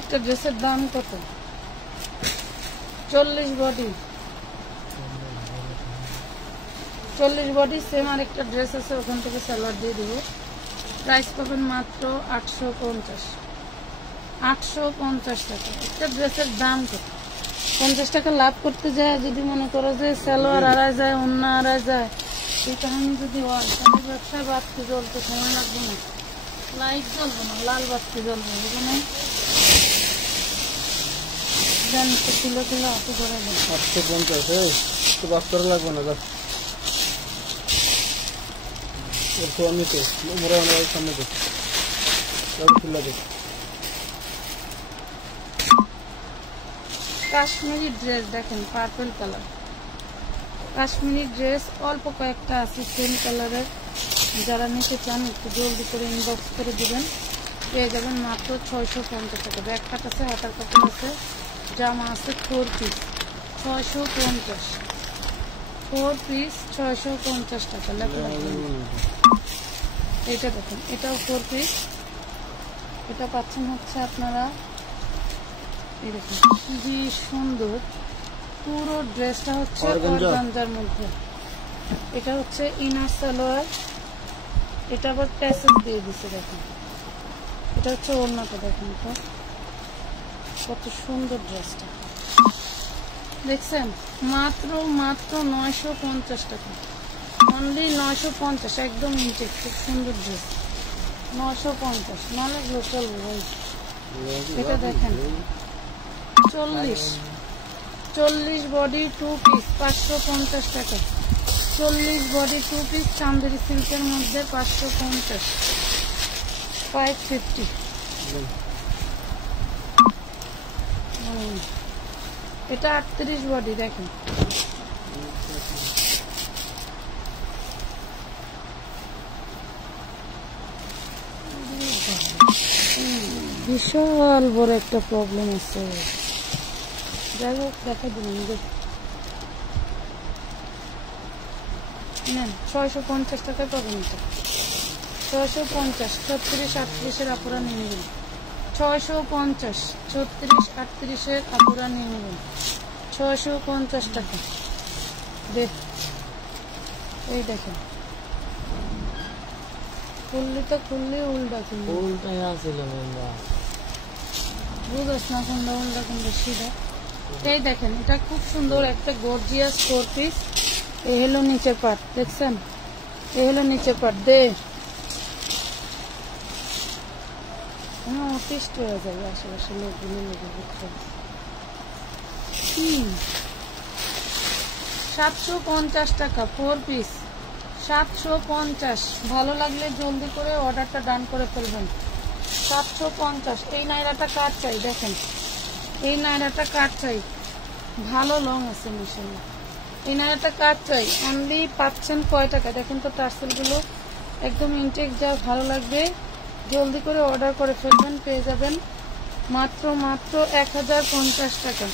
একটা ড্রেসের দাম কত? 40 বডি, 40 বডি সেম আরেকটা ড্রেস আছে, ওখান থেকে সালোয়ার দিয়ে দিব। প্রাইস পাবেন মাত্র 850, 850 টাকা। একটা ড্রেসের দাম কত? 50 টাকা লাভ করতে যায় যদি মনে করো যে সালোয়ার আড়াই যায়, অন্য আড়াই যায়, এই কাহিনী যদি হয় তাহলে ব্যবসায় বাড়তি জ্বলতে সময় লাগবে না, লাইট জ্বলবে না, লাল বাতি জ্বলবে, বুঝলো? জানতে কিলো কিলো হাতে করে দেন 850, তো বাস করা লাগবে না। কাশ্মীরি ড্রেস দেখেন, পার্পল কালার কাশ্মীরি ড্রেস অল্প কয়েকটা আছে সেম কালারের, যারা নিতে চান একটু জলদি করে ইনবক্স করে দিবেন, পেয়ে যাবেন মাত্র 650 টাকা। ব্যাগ কাট আছে, হাতার কাপড় আছে, জামা আছে 4 পিস 650, 4 পিস 650 টাকা। লেখা এটা দেখেন, এটাও 4 পিস, এটা পাচ্ছেন হচ্ছে আপনারা এই দেখুন খুবই সুন্দর, পুরো ড্রেসটা হচ্ছে অর্গানজার মধ্যে। এটা হচ্ছে ইনার সালোয়ার, এটা আবার প্যাসেজ দিয়ে দিচ্ছে দেখুন। এটা হচ্ছে ওড়নাটা দেখুন, তো কত সুন্দর ড্রেসটা দেখছেন, মাত্র 950 টাকা, অনলি 950, একদম ইনটেক, খুব সুন্দর ড্রেস 950, নাহলে চলবে ভাই। এটা দেখেন 40 বডি 2 পিস 550 টাকা, 40 বডি 2 পিস চান্দেরি সিল্কের মধ্যে 550, 550। এটা 38 বডি দেখেন, বিশাল বড় একটা প্রবলেম আছে। যাই হোক দেখা দিলাম যে 650 টাকায় পাবেন। এটা 650 36-38 আপুরা নিয়ে নেবেন। 650 36-38 আপুরা নিয়ে নেবেন। 650 টাকা। দেখ এই দেখেন, খুললি তো খুললি, উল্টা খুললি, উল্টাই আছিল মেম্বা, বুঝছ না কোনটা উল্টা কোনটা সিধা। এই দেখেন, এটা খুব সুন্দর একটা গর্জিয়াস 4 পিস। এই হলো নিচের পার্ট, দেখছেন? এই হলো নিচের পার্ট। দে অতিষ্ঠ হয়ে যাবে আশেপাশে লোকগুলো, বুঝছেন? 750 টাকা 4 পিস, 750। ভালো লাগলে জলদি করে অর্ডারটা ডান করে ফেলবেন। 750। এই নাইরাটা কাট চাই, দেখেন এই নাইরাটা কাট চাই, ভালো লং আছে মাশাআল্লাহ। এই নাইরাটা কাট চাই, অনলি পাচ্ছেন কয় টাকা দেখেন তো। টার্সেলগুলো একদম ইনটেক, যা ভালো লাগবে জলদি করে অর্ডার করে ফেলবেন, পেয়ে যাবেন মাত্র 1050 টাকা।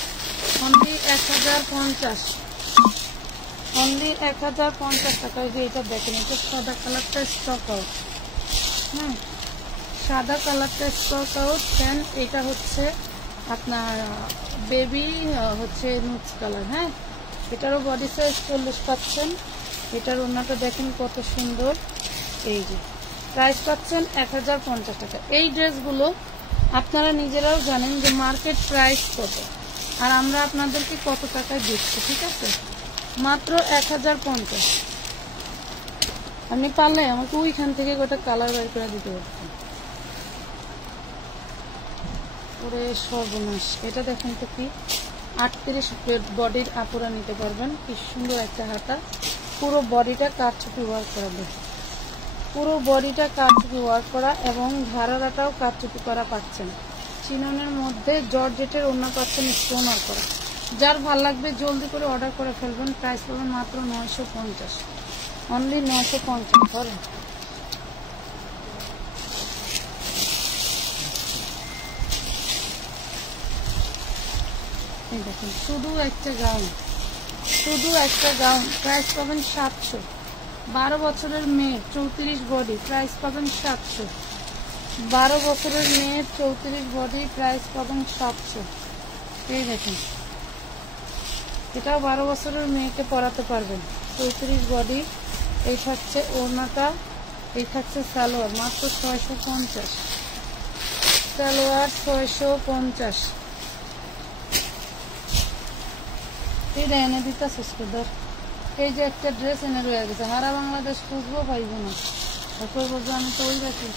অনলি 1050, অনলি 1050 টাকা। যে এটা দেখেন, এটা সাদা কালারটা স্টক আউট। হ্যাঁ, সাদা কালারটা স্টক আউট। দেন এটা হচ্ছে আপনার বেবি হচ্ছে নুটস কালার। হ্যাঁ, এটারও বডি সাইজ 40 পাচ্ছেন। এটার ওড়নাটা দেখেন কত সুন্দর। এই যে প্রাইস পাচ্ছেন 1050 টাকা। এই ড্রেসগুলো আপনারা নিজেরাও জানেন যে মার্কেট প্রাইস কত, আর আমরা আপনাদেরকে কত টাকায় দিচ্ছি। ঠিক আছে, মাত্র 1050। আপনি পারলে আমাকে ওইখান থেকে গোটা কালার বের করে দিতে পারতেন। ওরে সর্বনাশ, এটা দেখেন তো কি 38 বডির আপুরা নিতে পারবেন। কি সুন্দর একটা হাতা, পুরো বডিটা কাটছুপি ওয়ার্ক করা, পুরো বডিটা কাটছুপি ওয়ার্ক করা এবং ঘাড়াটাও কাটছুপি করা পাচ্ছেন। চিননের মধ্যে জর্জেটের ওড়না পাচ্ছেন স্টোন ওয়ার্ক করা। যার ভাল লাগবে জলদি করে অর্ডার করে ফেলবেন। প্রাইস পাবেন মাত্র 950, অনলি 950। ধরেন এই দেখেন, শুধু একটা গাউন, শুধু একটা গাউন, প্রাইস পাবেন 700। 12 বছরের মেয়ে 34 বডি, প্রাইস পাবেন 700। 12 বছরের মেয়ে 34 বডি, প্রাইস পাবেন 700। এই দেখেন, এটাও 12 বছরের মেয়েকে পরাতে পারবেন। 34 বডি। এই থাকছে ওড়নাটা, এই থাকছে সালোয়ার, মাত্র 650। সালোয়ার 650। এই এনে দিতে সুস্কর। এই যে একটা ড্রেস এনে রয়ে গেছে, সারা বাংলাদেশ খুঁজবো পাইব না। বলবো আমি তো ওই রাখি,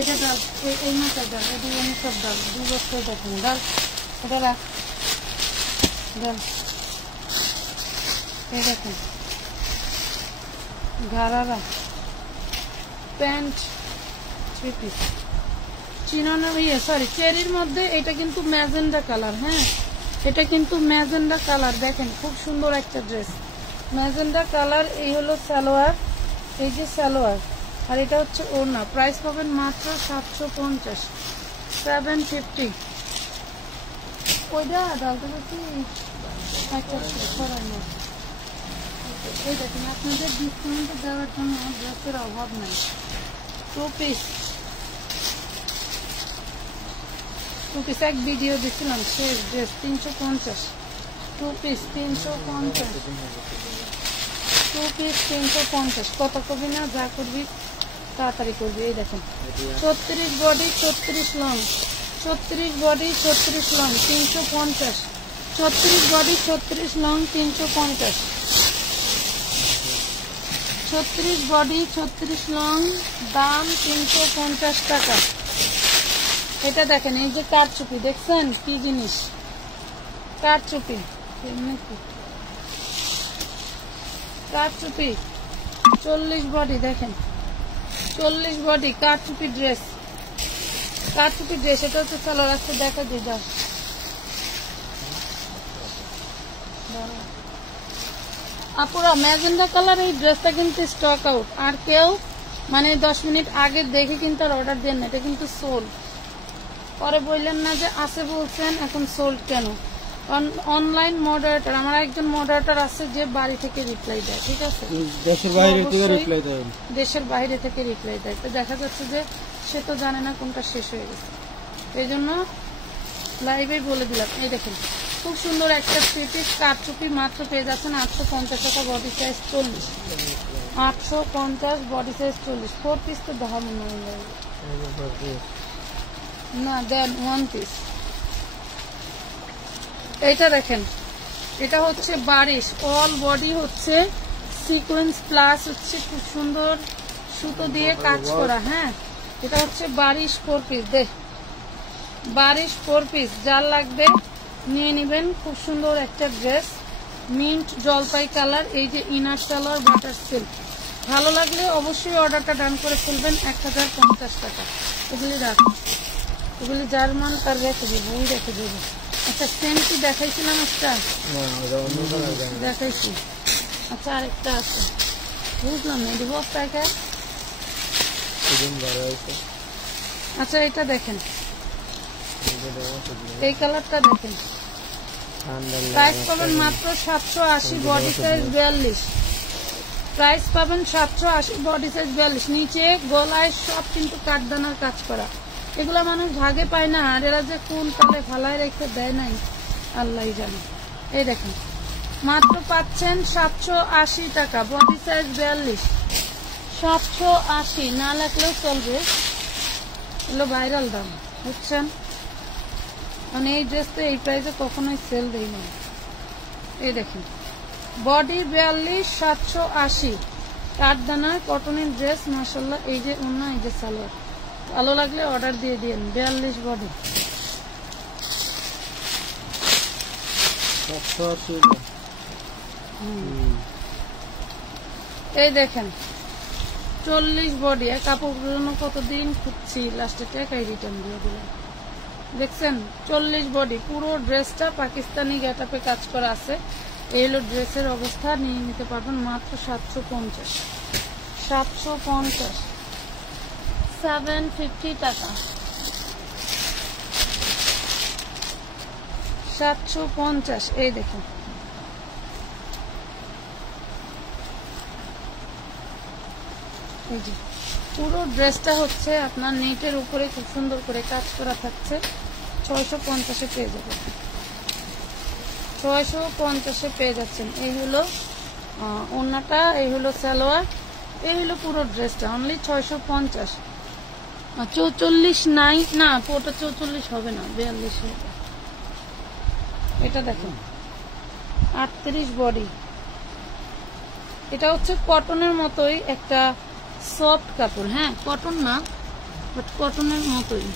এটা ডাল, এই মাথা ডাল, এটা আমি সব ডাল 2 বছর দেখেন ডাল, এটা রাখ ডাল। এই দেখেন ঘাড়ারা প্যান্ট 3 পিস, চিনানো সরি চেরির মধ্যে। এটা কিন্তু ম্যাজেন্ডা কালার। হ্যাঁ, এটা কিন্তু ম্যাজেন্ডা কালার। দেখেন খুব সুন্দর একটা ড্রেস, ম্যাজেন্ডা কালার। এই হলো সালোয়ার, এই যে সালোয়ার, আর এটা হচ্ছে ওড়না। প্রাইস পাবেন মাত্র 750, 750। ওইটা ডালতে পারছি একটা করার না। এই দেখেন, আপনাদের ডিসকাউন্ট দেওয়ার জন্য ড্রেসের অভাব নাই। 2 পিস, 2 পিস এক ভিডিও দিচ্ছিলাম, শেষ ড্রেস 350। 2 piece 350, 2 piece 350। কত করবি না, যা করবি তাড়াতাড়ি করবি। এই দেখেন 36 body 36 long, 36 body 36 long 350। 36 body 36 long 350। 36 body 36 long, দাম 350 টাকা। এটা দেখেন, এই যে কারচুপি দেখছেন কি জিনিস, কারচুপি, কারচুপি 40 বডি। দেখেন 40 বডি কারচুপি ড্রেস, কারচুপি ড্রেস। এটা হচ্ছে সালোয়ার। আজকে দেখা দিয়ে যাও, আপুরা ম্যাজেন্ডা কালার এই ড্রেসটা কিন্তু স্টক আউট, আর কেউ মানে 10 মিনিট আগে দেখে কিন্তু আর অর্ডার দেন না, এটা কিন্তু সোল্ড। পরে বললেন না যে আছে বলছেন এখন সোল্ড কেন। অনলাইন মডারেটর, আমার একজন মডারেটর আছে যে বাড়ি থেকে রিপ্লাই দেয়, ঠিক আছে, দেশের বাইরে থেকে রিপ্লাই দেয়, দেশের বাইরে থেকে রিপ্লাই দেয়। তো দেখা যাচ্ছে যে সে তো জানে না কোনটা শেষ হয়ে গেছে, এই জন্য লাইভে বলে দিলাম। এই দেখেন খুব সুন্দর একটা থ্রি পিস কারচুপি মাত্র পেয়ে যাচ্ছেন 850 টাকা, body size 40, 850 body size 40। 4 piece তো দেখা মনে হয় না, দেন 1 পিস। এইটা দেখেন, এটা হচ্ছে বারিশ, অল বডি হচ্ছে সিকোয়েন্স প্লাস হচ্ছে খুব সুন্দর সুতো দিয়ে কাজ করা। হ্যাঁ, এটা হচ্ছে বারিশ 4 পিস। দেখ বারিশ 4 পিস, যার লাগবে নিয়ে নেবেন। খুব সুন্দর একটা ড্রেস, মিন্ট জলপাই কালার, এই যে ইনার কালার বাটার সিল্ক। ভালো লাগলে অবশ্যই অর্ডারটা ডান করে ফেলবেন। 1050 টাকা। এগুলি রাখ, এগুলি জার্মান তার রেখে দেবো, ওই রেখে দেবো। আচ্ছা সেম কি দেখাইছিলাম একটা, দেখাইছি। আচ্ছা আরেকটা আছে, বুঝলাম না দিব টাকা। আচ্ছা এটা দেখেন, এই কালারটা দেখেন, প্রাইস পাবেন মাত্র 780, বডি সাইজ 42। প্রাইস পাবেন 780, বডি সাইজ 42। নিচে গলায় সব কিন্তু কাঠদানার কাজ করা, এগুলা মানুষ ভাগে পায় না, আর এরা যে কোন কালে ফালায় রেখে দেয় নাই আল্লাহ জানে। এই দেখেন মাত্র পাচ্ছেন 780 টাকা, বডি সাইজ 42। 780 না লাগলেও চলবে, এগুলো ভাইরাল দাম, বুঝছেন। মানে এই ড্রেস তো এই প্রাইসে কখনোই সেল দেয় না। এই দেখেন বডি 42, 780, কাঠদানার কটনের ড্রেস মাশাআল্লাহ। এই যে অন্য, এই যে সালোয়ার, ভালো লাগলে অর্ডার দিয়ে দিন। 42 বডি, 780। এই দেখেন 40 বডি। এক কাপড়ের জন্য কতদিন খুঁজছি, লাস্টে টাকাই রিটার্ন দিয়ে দিলাম। দেখছেন 40 বডি, পুরো ড্রেসটা পাকিস্তানি গেটআপে কাজ করা আছে। এই হলো ড্রেসের অবস্থা, নিয়ে নিতে পারবেন মাত্র 750, 750, 750 টাকা, 750। এই দেখুন এই যে পুরো ড্রেসটা হচ্ছে আপনার নেটের উপরে খুব সুন্দর করে কাজ করা থাকছে। 650-এ পেয়ে যাবেন, 650-এ পেয়ে যাচ্ছেন। এই হলো ওড়নাটা, এই হলো সালোয়ার, এই হলো পুরো ড্রেসটা, অনলি 650। 44 নাই না, ওটা 44 হবে না, 42 হবে। এটা দেখেন 38 বডি, এটা হচ্ছে কটনের মতোই একটা সফট কাপড়। হ্যাঁ কটন না, বাট কটনের মতোই।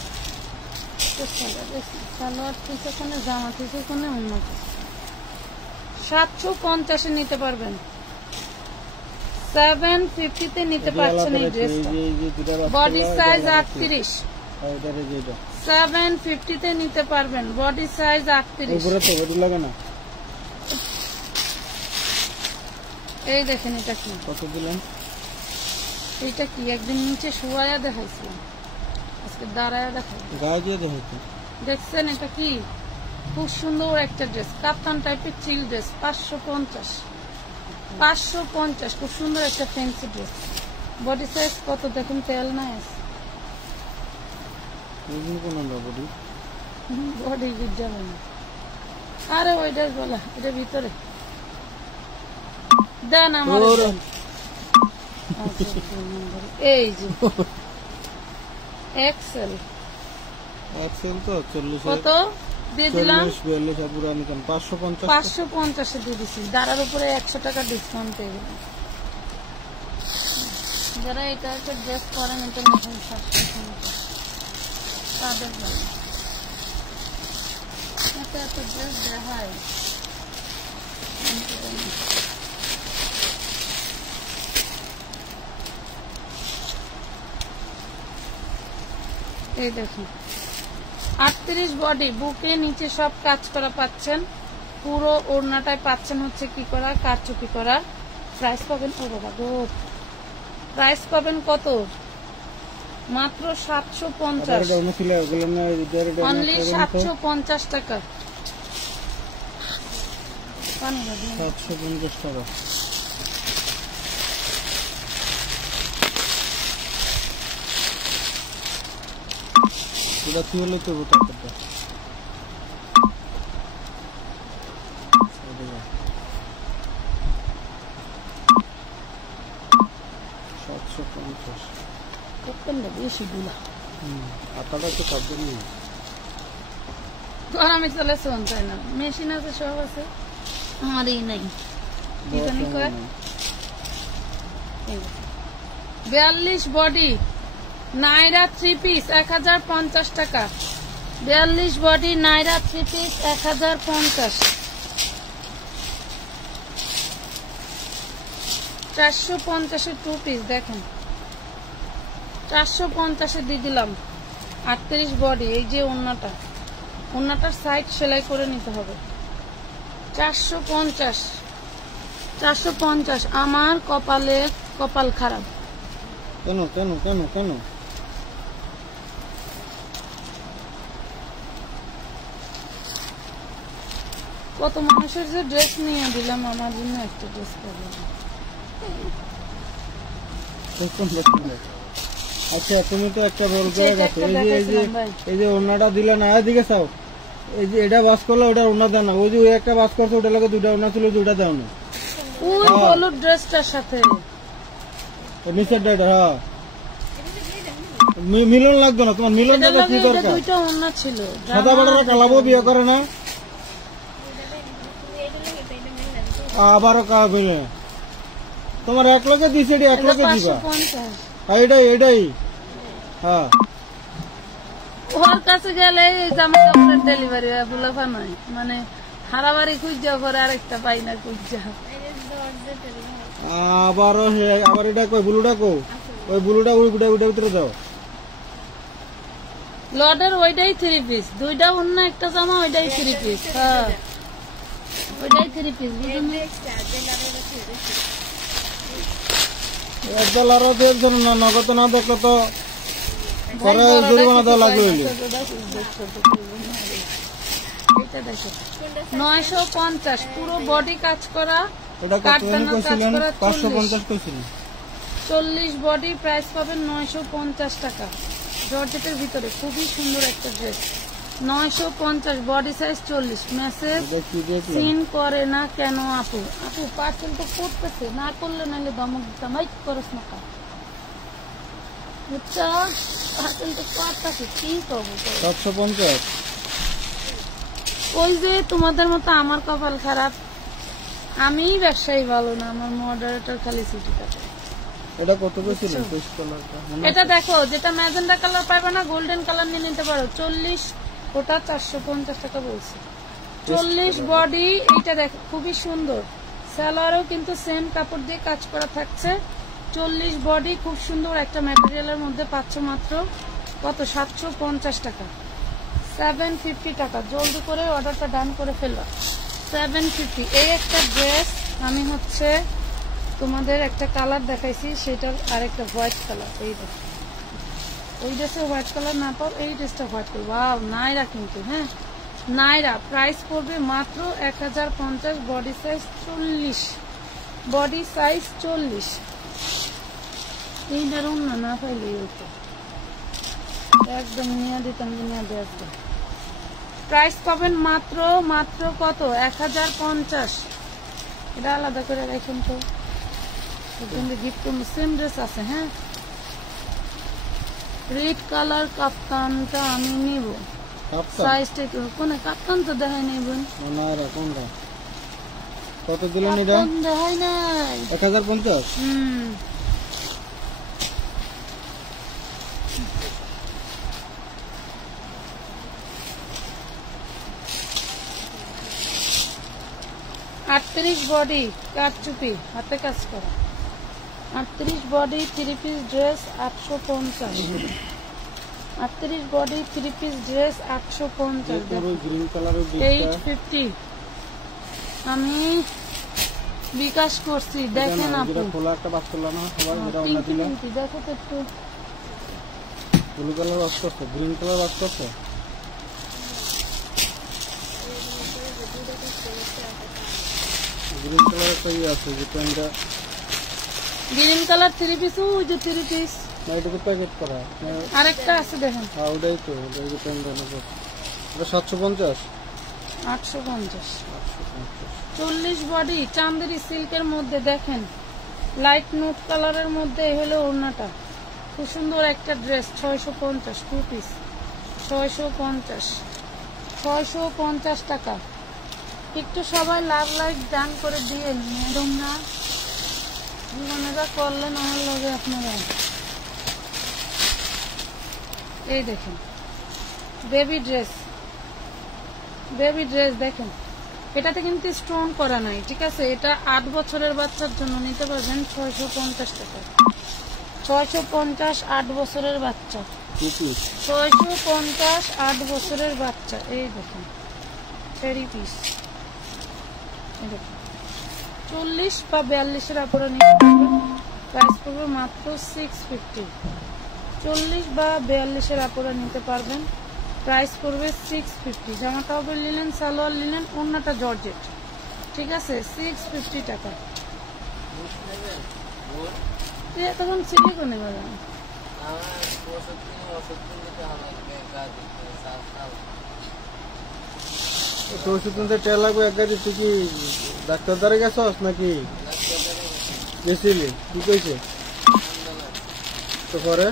সালোয়ার ঠিক ওখানে, জামা ঠিক ওখানে, উন্নত। 750-এ নিতে পারবেন, 750-তে নিতে পারছেন এই ড্রেসটা। বডি সাইজ 38, 750-তে নিতে পারবেন, বডি সাইজ 38। এই দেখেন এটা কি, কত দিলেন? এইটা কি একদিন নিচে শুয়ায়া দেখাইছিলাম, আজকে দাঁড়ায়া দেখাই, গায়ে দিয়ে দেখাইছি। দেখছেন এটা কি খুব সুন্দর একটা ড্রেস, কাপ্তান টাইপের চিল ড্রেস। 550, 550, খুব সুন্দর একটা ফ্যান্সি ড্রেস। বডি সাইজ কত দেখুন, তেল নাই আছে, বডি যাবে না। আরে ওই ড্রেস বলা, এটা ভিতরে দেন আমার। এই যে এক্সেল, এক্সেল তো 40 কত দিয়ে দিলাম, 550 দিয়ে দিচ্ছি। দাঁড়ার উপরে 100 টাকা ডিসকাউন্ট পেয়ে গেলাম। যারা এটা একটা ড্রেস করেন, এটা নতুন 750 তাদের জন্য এত ড্রেস দেখায়। এই দেখুন 38 বডি, বুকে নিচে সব কাজ করা পাচ্ছেন। পুরো ওড়নাটায় পাচ্ছেন হচ্ছে কি করা, কারচুপি করা। প্রাইস পাবেন, ও বাবা গো, প্রাইস পাবেন কত? মাত্র 750, অনলি 750 টাকা। 750 টাকা। এটা কি হলো তো টাকাটা? 750 কতক্ষণ বেশি গুলা আটাটা তো কাজ নেই। আমি চলে শোন তাই না, মেশিন আছে, সব আছে, আমার এই নাই। 42 বডি নাইরা 3 পিস 1050 টাকা। 42 বডি নাইরা 3 পিস 1050। 450 2 পিস দেখেন, 450 দিয়ে দিলাম। 38 বডি, এই যে ওন্নাটা, ওন্নাটার সাইড সেলাই করে নিতে হবে। 450, 450। আমার কপালে কপাল খারাপ। কেন কেন কেন কেন? কত মানুষের যে ড্রেস নিয়ে দিলাম, আমার জন্য একটা ড্রেস করলাম। আচ্ছা তুমি তো একটা রোল করে গেছো, এই যে ওড়নাটা দিলে না, এদিকে চাও, এই যে এটা বাস করলে ওটা ওড়না দেয় না, ওই যে ওই একটা বাস করছে ওটা লাগে দুটা ওড়না ছিল, দুটা দাও না। ওই হলুদ ড্রেসটার সাথে নিচের ডাইটা, হ্যাঁ মিলন লাগতো না তোমার, মিলন কি দরকার? দুইটা ওড়না ছিল। সাদা বাড়ারা কালাবো বিয়ে করে না, আবারও কা মিলে তোমার এক লোকে দিছে, এক লোকে দিবা। এটাই এটাই, হ্যাঁ ওর কাছে গেলে জামা কাপড়ের ডেলিভারি হয়, বুলাফা নয়, মানে হারাবাড়ি খুঁজা পরে আরেকটা পাই না খুঁজা। আবারও আবার এটা কই ব্লুটা কো, ওই ব্লুটা উইটা উইটা ভিতরে দাও। লর্ডের ওইটাই 3 পিস, দুইটা অন্য একটা জামা, ওইটাই 3 পিস। হ্যাঁ ওইটাই 3 পিস, বুঝুন $1 একজন না, নগদ না দেখলে তো পরে জরিমানা দেওয়া লাগবে। 950 পুরো বডি কাজ করা, এটা কত কইছিলেন? 550 কইছিলেন। 40 বডি, প্রাইস পাবেন 950 টাকা। জর্জেটের ভিতরে খুবই সুন্দর একটা dress. 950, body size 40। Message seen করে না কেন আপু? আপু পার্সেল তো করতেছে, না করলে নাহলে ধমক দিতাম, এই করস না কা, বুঝছো? পার্সেল তো করতেছে, কি করবো? 750। ওই যে তোমাদের মতো আমার কপাল খারাপ, আমি ব্যবসায়ী ভালো না, আমার মডারেটর খালি ছুটি কাটে। এটা কত কইছিলেন? এটা দেখো, যেটা ম্যাজেন্ডা কালার পাইবে না, গোল্ডেন কালার নিয়ে নিতে পারো। 40, ওটা 450 টাকা বলছে। 40 বডি, এইটা দেখো খুবই সুন্দর, সালোয়ারও কিন্তু সেম কাপড় দিয়ে কাজ করা থাকছে। 40 বডি, খুব সুন্দর একটা ম্যাটেরিয়ালের মধ্যে পাচ্ছ মাত্র কত? 750 টাকা। 750 টাকা। জলদি করে অর্ডারটা ডান করে ফেলবা। 750। এই একটা ড্রেস আমি হচ্ছে তোমাদের একটা কালার দেখাইছি, সেটার আরেকটা হোয়াইট কালার। এই দেখো, ওই ড্রেসে হোয়াইট কালার না পাও, এই ড্রেসটা হোয়াইট কালার। ওয়াও, নাইরা কিন্তু, হ্যাঁ নাইরা। প্রাইস পড়বে মাত্র 1050, বডি সাইজ 40, বডি সাইজ 40। এই দারুন না, না পাইলে ওইটা একদম নিয়ে দিতাম, নিয়ে দিয়ে আসবে। প্রাইস পাবেন মাত্র মাত্র কত? 1050। এটা আলাদা করে রাখুন তো, গিফট সেম ড্রেস আছে। হ্যাঁ রেড কালার কাপ্তানটা আমি নিব, সাইজটা একটু কোনে, কাপ্তান তো দেখাই নেই বোন, কত দিলেন? এটা দেখাই নাই। 1050। হুম, আটত্রিশ বডি, কারচুপি হাতে কাজ করা। 38 body 3 piece dress 850। 38 body 3 piece dress 850। 850। আমি বিকাশ করছি, দেখেন আপু। খোলা একটা বাস করলো না সবাই, যেটা অন্য পিঙ্কি ছিল। পিঙ্কি দেখো তো একটু। ব্লু কালার বাস করছে, গ্রিন কালার বাস করছে। গ্রিন কালার একটা ইয়ে আছে, যে প্যান্টটা গ্রিন কালার 3 পিস, ওই যে 3 পিস। না, এটা তো প্যাকেট করা। আরেকটা আছে দেখেন, হ্যাঁ, ওটাই তো, ওটাই যে প্যান্ট বানাবো। এটা 750। 850। 40 বডি চান্দেরি সিল্কের মধ্যে, দেখেন লাইট নুট কালারের মধ্যে। এই হলো ওড়নাটা, খুব সুন্দর একটা ড্রেস। 650 2 পিস, 650 টাকা। একটু সবাই লাভ লাইক দান করে দিয়ে ম্যাডাম না জীবনেরা করলেন আমার লগে আপনারা। এই দেখেন বেবি ড্রেস, দেখেন এটাতে কিন্তু স্টোন করা নাই, ঠিক আছে। এটা 8 বছরের বাচ্চার জন্য নিতে পারবেন 650 টাকা। 650 8 বছরের বাচ্চা, 650 8 বছরের বাচ্চা। এই দেখেন 3 পিস, 40 বা 42-এর আপনারা নিতে পারবেন। প্রাইস পড়বে মাত্র 650। 40 বা 42-এর আপনারা নিতে পারবেন, প্রাইস পড়বে 650। জামাটা হবে লিনেন, সালোয়ার লিনেন, ওড়নাটা জর্জেট, ঠিক আছে। 650 টাকা। তখন সিলিকনে বাজান ওষুধ নিতে টেয়া লাগবে এক গাড়ি। তুই কি ডাক্তার দ্বারা গেছস নাকি গেছিলি? কি কইছে তো? পরে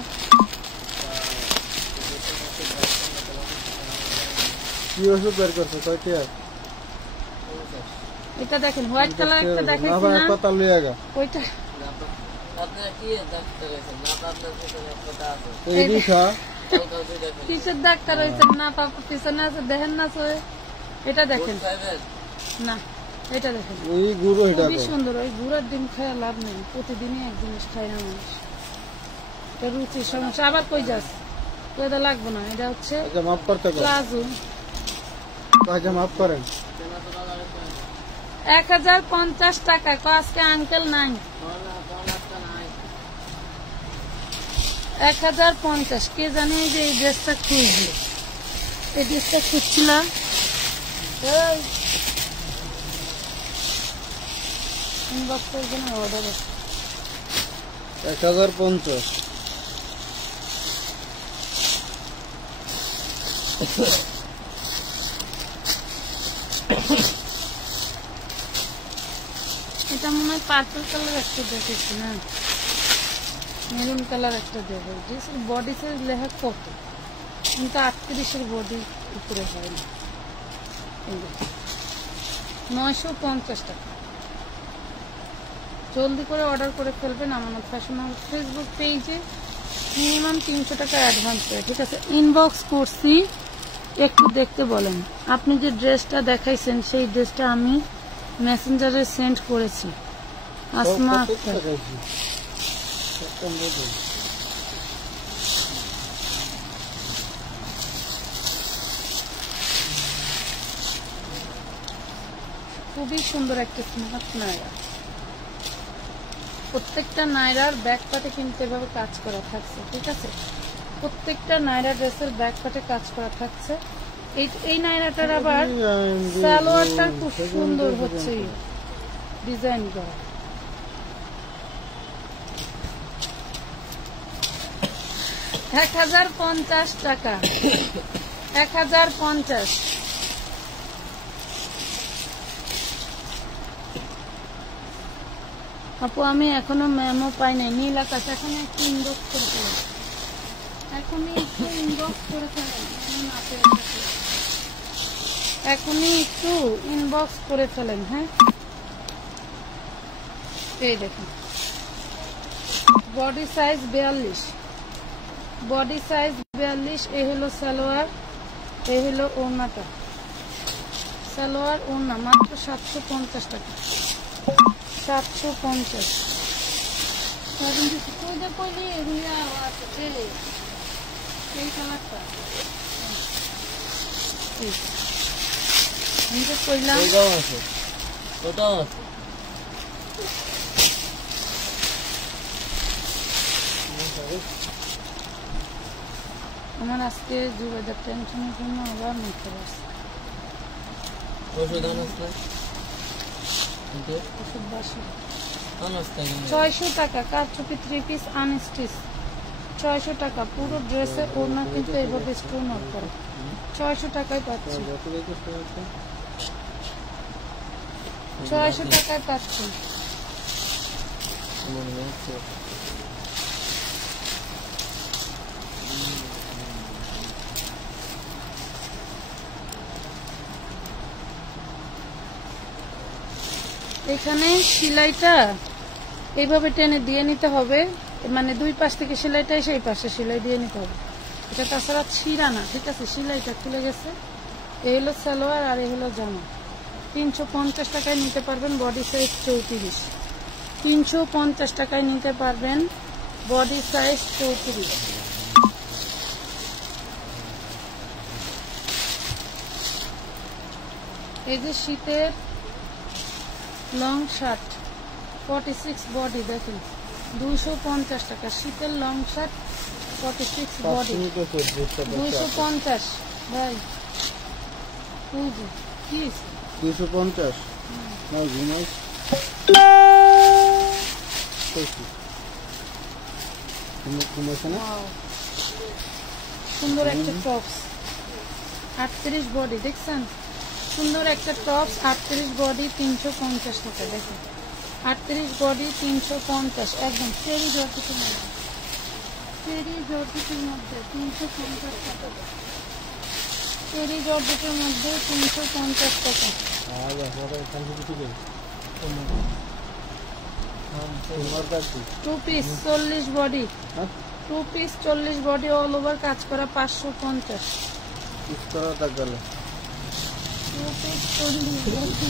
কি ওষুধ বের করছে? কয়টা? এটা দেখেন হোয়াইট কালার একটা দেখাইছি না, না, কথা লইয়া গা। ওইটা এই দিশা কিসের ডাক্তার হয়েছে না? পাপা পিছনে আছে, দেখেন না সে? এটা দেখেন না, এটা দেখেন ওই গুরু, এটা খুবই সুন্দর। ওই গুড়ার ডিম খায় লাভ নেই, প্রতিদিনই এক জিনিস খায় না মানুষ, এটা রুচির সমস্যা। আবার কই যাস? এটা লাগবে না, এটা হচ্ছে আচ্ছা, মাফ করতে কর। প্লাজো। আচ্ছা, মাফ করেন। 1050 টাকা। আজকে আঙ্কেল নাই। 1050। কে জানে যে এই ড্রেসটা খুঁজবে, এই ড্রেসটা খুঁজছিলাম। ইনবক্স করবেন, অর্ডার 1050। এটা মনে হয় পার্পল কালার একটা দেখেছি না, মেরুন কালার একটা দেখে। ড্রেসের বডি সাইজ লেখা কত, কিন্তু 38-এর বডি উপরে হয় না। 950 টাকা। জলদি করে অর্ডার করে ফেলবেন আমানত ফ্যাশন হাউস ফেসবুক পেজে। মিনিমাম 300 টাকা অ্যাডভান্স করে, ঠিক আছে। ইনবক্স করছি, একটু দেখতে বলেন। আপনি যে ড্রেসটা দেখাইছেন সেই ড্রেসটা আমি মেসেঞ্জারে সেন্ড করেছি। আসমা আক্তার। খুবই সুন্দর একটা স্মার্ট নায়রা। প্রত্যেকটা নায়রার ব্যাক পার্টে কিন্তু এভাবে কাজ করা থাকছে, ঠিক আছে। প্রত্যেকটা নায়রা ড্রেসের ব্যাক পার্টে কাজ করা থাকছে। এই নায়রাটার আবার সালোয়ারটা খুব সুন্দর হচ্ছে ডিজাইন করা। 1050 টাকা। 1050। আপু আমি এখনো মেমো পাই নাই। নীল আকাশ, এখন একটু ইনবক্স করে ফেলেন, এখনই একটু ইনবক্স করে ফেলেন, এখনই একটু ইনবক্স করে ফেলেন। হ্যাঁ, এই দেখুন বডি সাইজ 42, বডি সাইজ 42। এই হলো সালোয়ার, এই হলো ওড়নাটা। সালোয়ার ওড়না মাত্র 750 টাকা। 750। এই কালারটা আমি তো কইলাম ওটা আমার আজকে যুবাইদার টেনশনের জন্য আবার নিতে পারছি ওষুধ আনাস না ওষুধ বাসি আনাস থাকে 600 টাকা কারচুপি 3 পিস আনস্টিচ 600 টাকা পুরো ড্রেসে ওড়না কিন্তু এইভাবে স্টোন ওয়ার্ক করা 600 টাকায় পাচ্ছি 600 টাকায় পাচ্ছি মনে হচ্ছে এখানে সেলাইটা এইভাবে টেনে দিয়ে নিতে হবে, মানে দুই পাশ থেকে সেলাইটা সেই পাশে সেলাই দিয়ে নিতে হবে। এটা তাছাড়া ছিঁড়া না, ঠিক আছে? সেলাইটা খুলে গেছে। এই হলো সালোয়ার আর এই হলো জামা। 350 টাকায় নিতে পারবেন, বডি সাইজ 34। 350 টাকায় নিতে পারবেন, বডি সাইজ 34। এই যে শীতের লং শার্ট 46 বডি, দেখেন 250 টাকা। শীতের লং শার্ট 46 বডি 250 ভাই। ওই যে কি 250 না ঘুমাই ঘুমাইছে না। Wow, সুন্দর একটা টপস 38 বডি, দেখছেন? সুন্দর একটা টপস 38 বডি 350 টাকা। দেখেন 38 বডি 350, একদম চেরি জর্জেটের মধ্যে, চেরি জর্জেটের মধ্যে 350 টাকা। চেরি জর্জেটের মধ্যে 350 টাকা। Two piece 40 body, two piece 40 body all over কাজ করা 550। টু পিস 40 বডি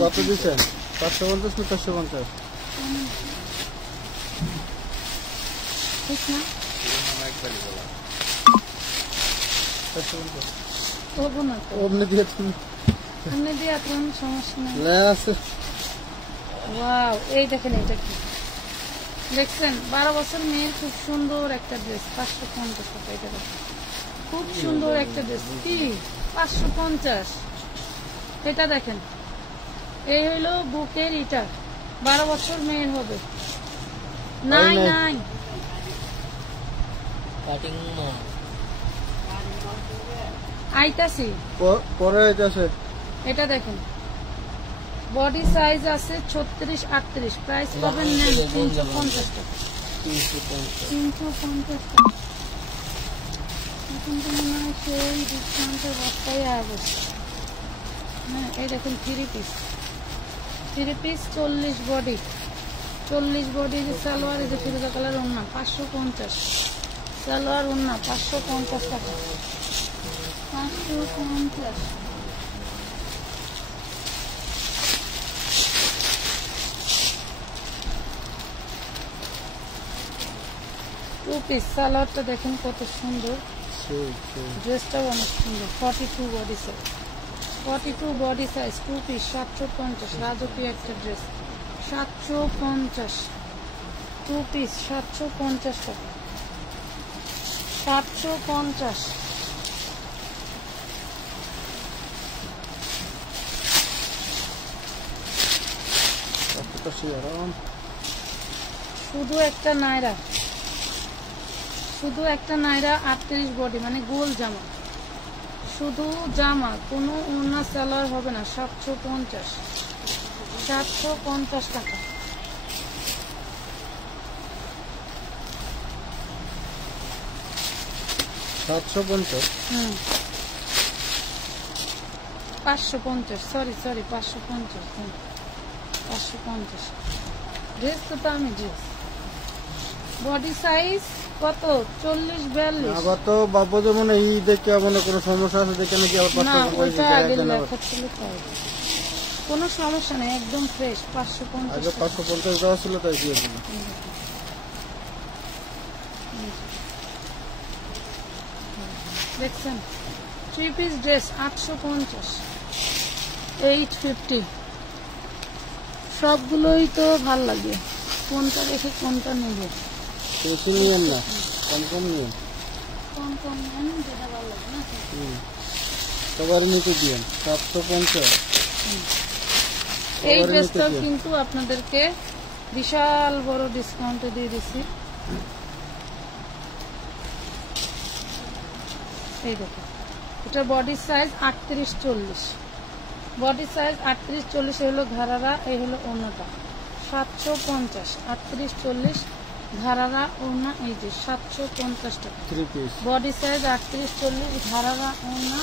কত দিচ্ছেন? 550 না 450? ঠিক না? তবু না তো অমনি দিয়ে তুমি এমনি দিয়ে এখন সমস্যা নেই। আছে ওয়াও, এই দেখেন এটা কি দেখছেন? 12 বছর মেয়ের খুব সুন্দর একটা ড্রেস 550 টাকা। এটা দেখেন খুব সুন্দর একটা ড্রেস, কি 550। এটা দেখেন, এই হইলো বুকের ইটা, 12 বছর মেয়ের হবে। নাই নাই কাটিং না আইতাছি। পরে আছে। এটা দেখেন বডি সাইজ আছে 36 38, প্রাইস পাবেন নেন 350 টাকা। 350 টাকা। এখন তো মনে হয় সেই ডিসকাউন্টের বস্তায় আসবে। হ্যাঁ, এই দেখুন 3 পিস 40 বডি, 40 বডি। যে সালোয়ার, এই যে ফিরোজা কালার ওড়না 550, সালোয়ার ওড়না 550 টাকা। 550। টু পিস সালোয়ারটা দেখেন কত সুন্দর, ড্রেসটাও অনেক সুন্দর। 42 body size, 42 body size, two piece 750। রাজকীয় একটা ড্রেস 750, টু পিস 750 টাকা। 750। শুধু একটা নায়রা, শুধু একটা নায়রা 38 বডি, মানে গোল জামা, শুধু জামা, কোনো ওড়না সালোয়ার হবে না। 750, 750 টাকা। হুম, 550, সরি 550, 550। ড্রেস তো দামি ড্রেস। বডি সাইজ কত? 40 42। আবার তো বাবু যেমন এই দেখে মনে কোনো সমস্যা আছে দেখে নাকি আবার না, ওইটা আগে লেখা ছিল তাই। কোনো সমস্যা নেই, একদম ফ্রেশ। 550 আগে 550 দেওয়া ছিল তাই দিয়ে দিল। দেখছেন 3 পিস ড্রেস 850, 850 সবগুলোই তো ভাল লাগে, কোনটা রেখে কোনটা নেব? বেশি নিয়েন না, কম কম নিয়েন, কোন কোন নেন যেটা ভালো লাগে না? সবার নিচে দিয়েন 750। এই ড্রেসটাও কিন্তু আপনাদেরকে বিশাল বড় ডিসকাউন্টে দিয়ে দিচ্ছি। এই দেখো, এটা বডি সাইজ 38-40, বডি সাইজ 38-40 হলো ঘাড়ারা, এই হলো ওড়নাটা 750, 38-40 ঘাড়ারা ওড়না, এই যে 750 টাকা। বডি সাইজ 38-40 ঘাড়ারা ওড়না,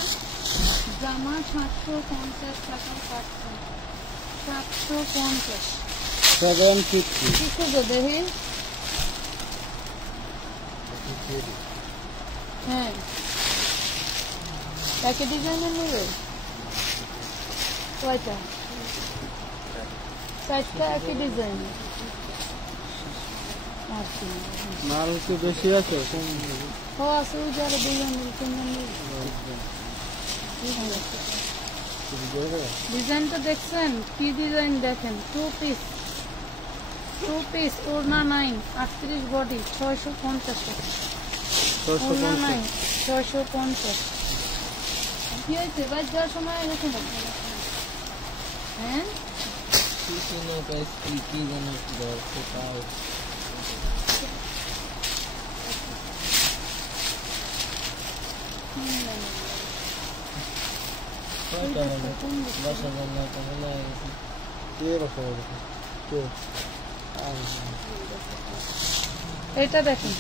জামা 750 টাকা পাচ্ছেন, 750 750। কিছু যে দেখি, হ্যাঁ একই ডিজাইনের নেবে কয়টা? 4টা একই ডিজাইনের। আর কি মাল কি বেশি আছে? কম ও আছে, ওই যারা ডিজাইনের ডিজাইনটা দেখছেন? কি ডিজাইন দেখেন, 2 পিস ওড়না 9, 38 বডি 650 টাকা, ওড়না 9 650। কি হয়েছে বাদ যাওয়ার সময় এরকম হ্যাঁ কি জানো কোথাও বাসা জন্য তাহলে কে বসে গেছে? কে? এটা দেখেন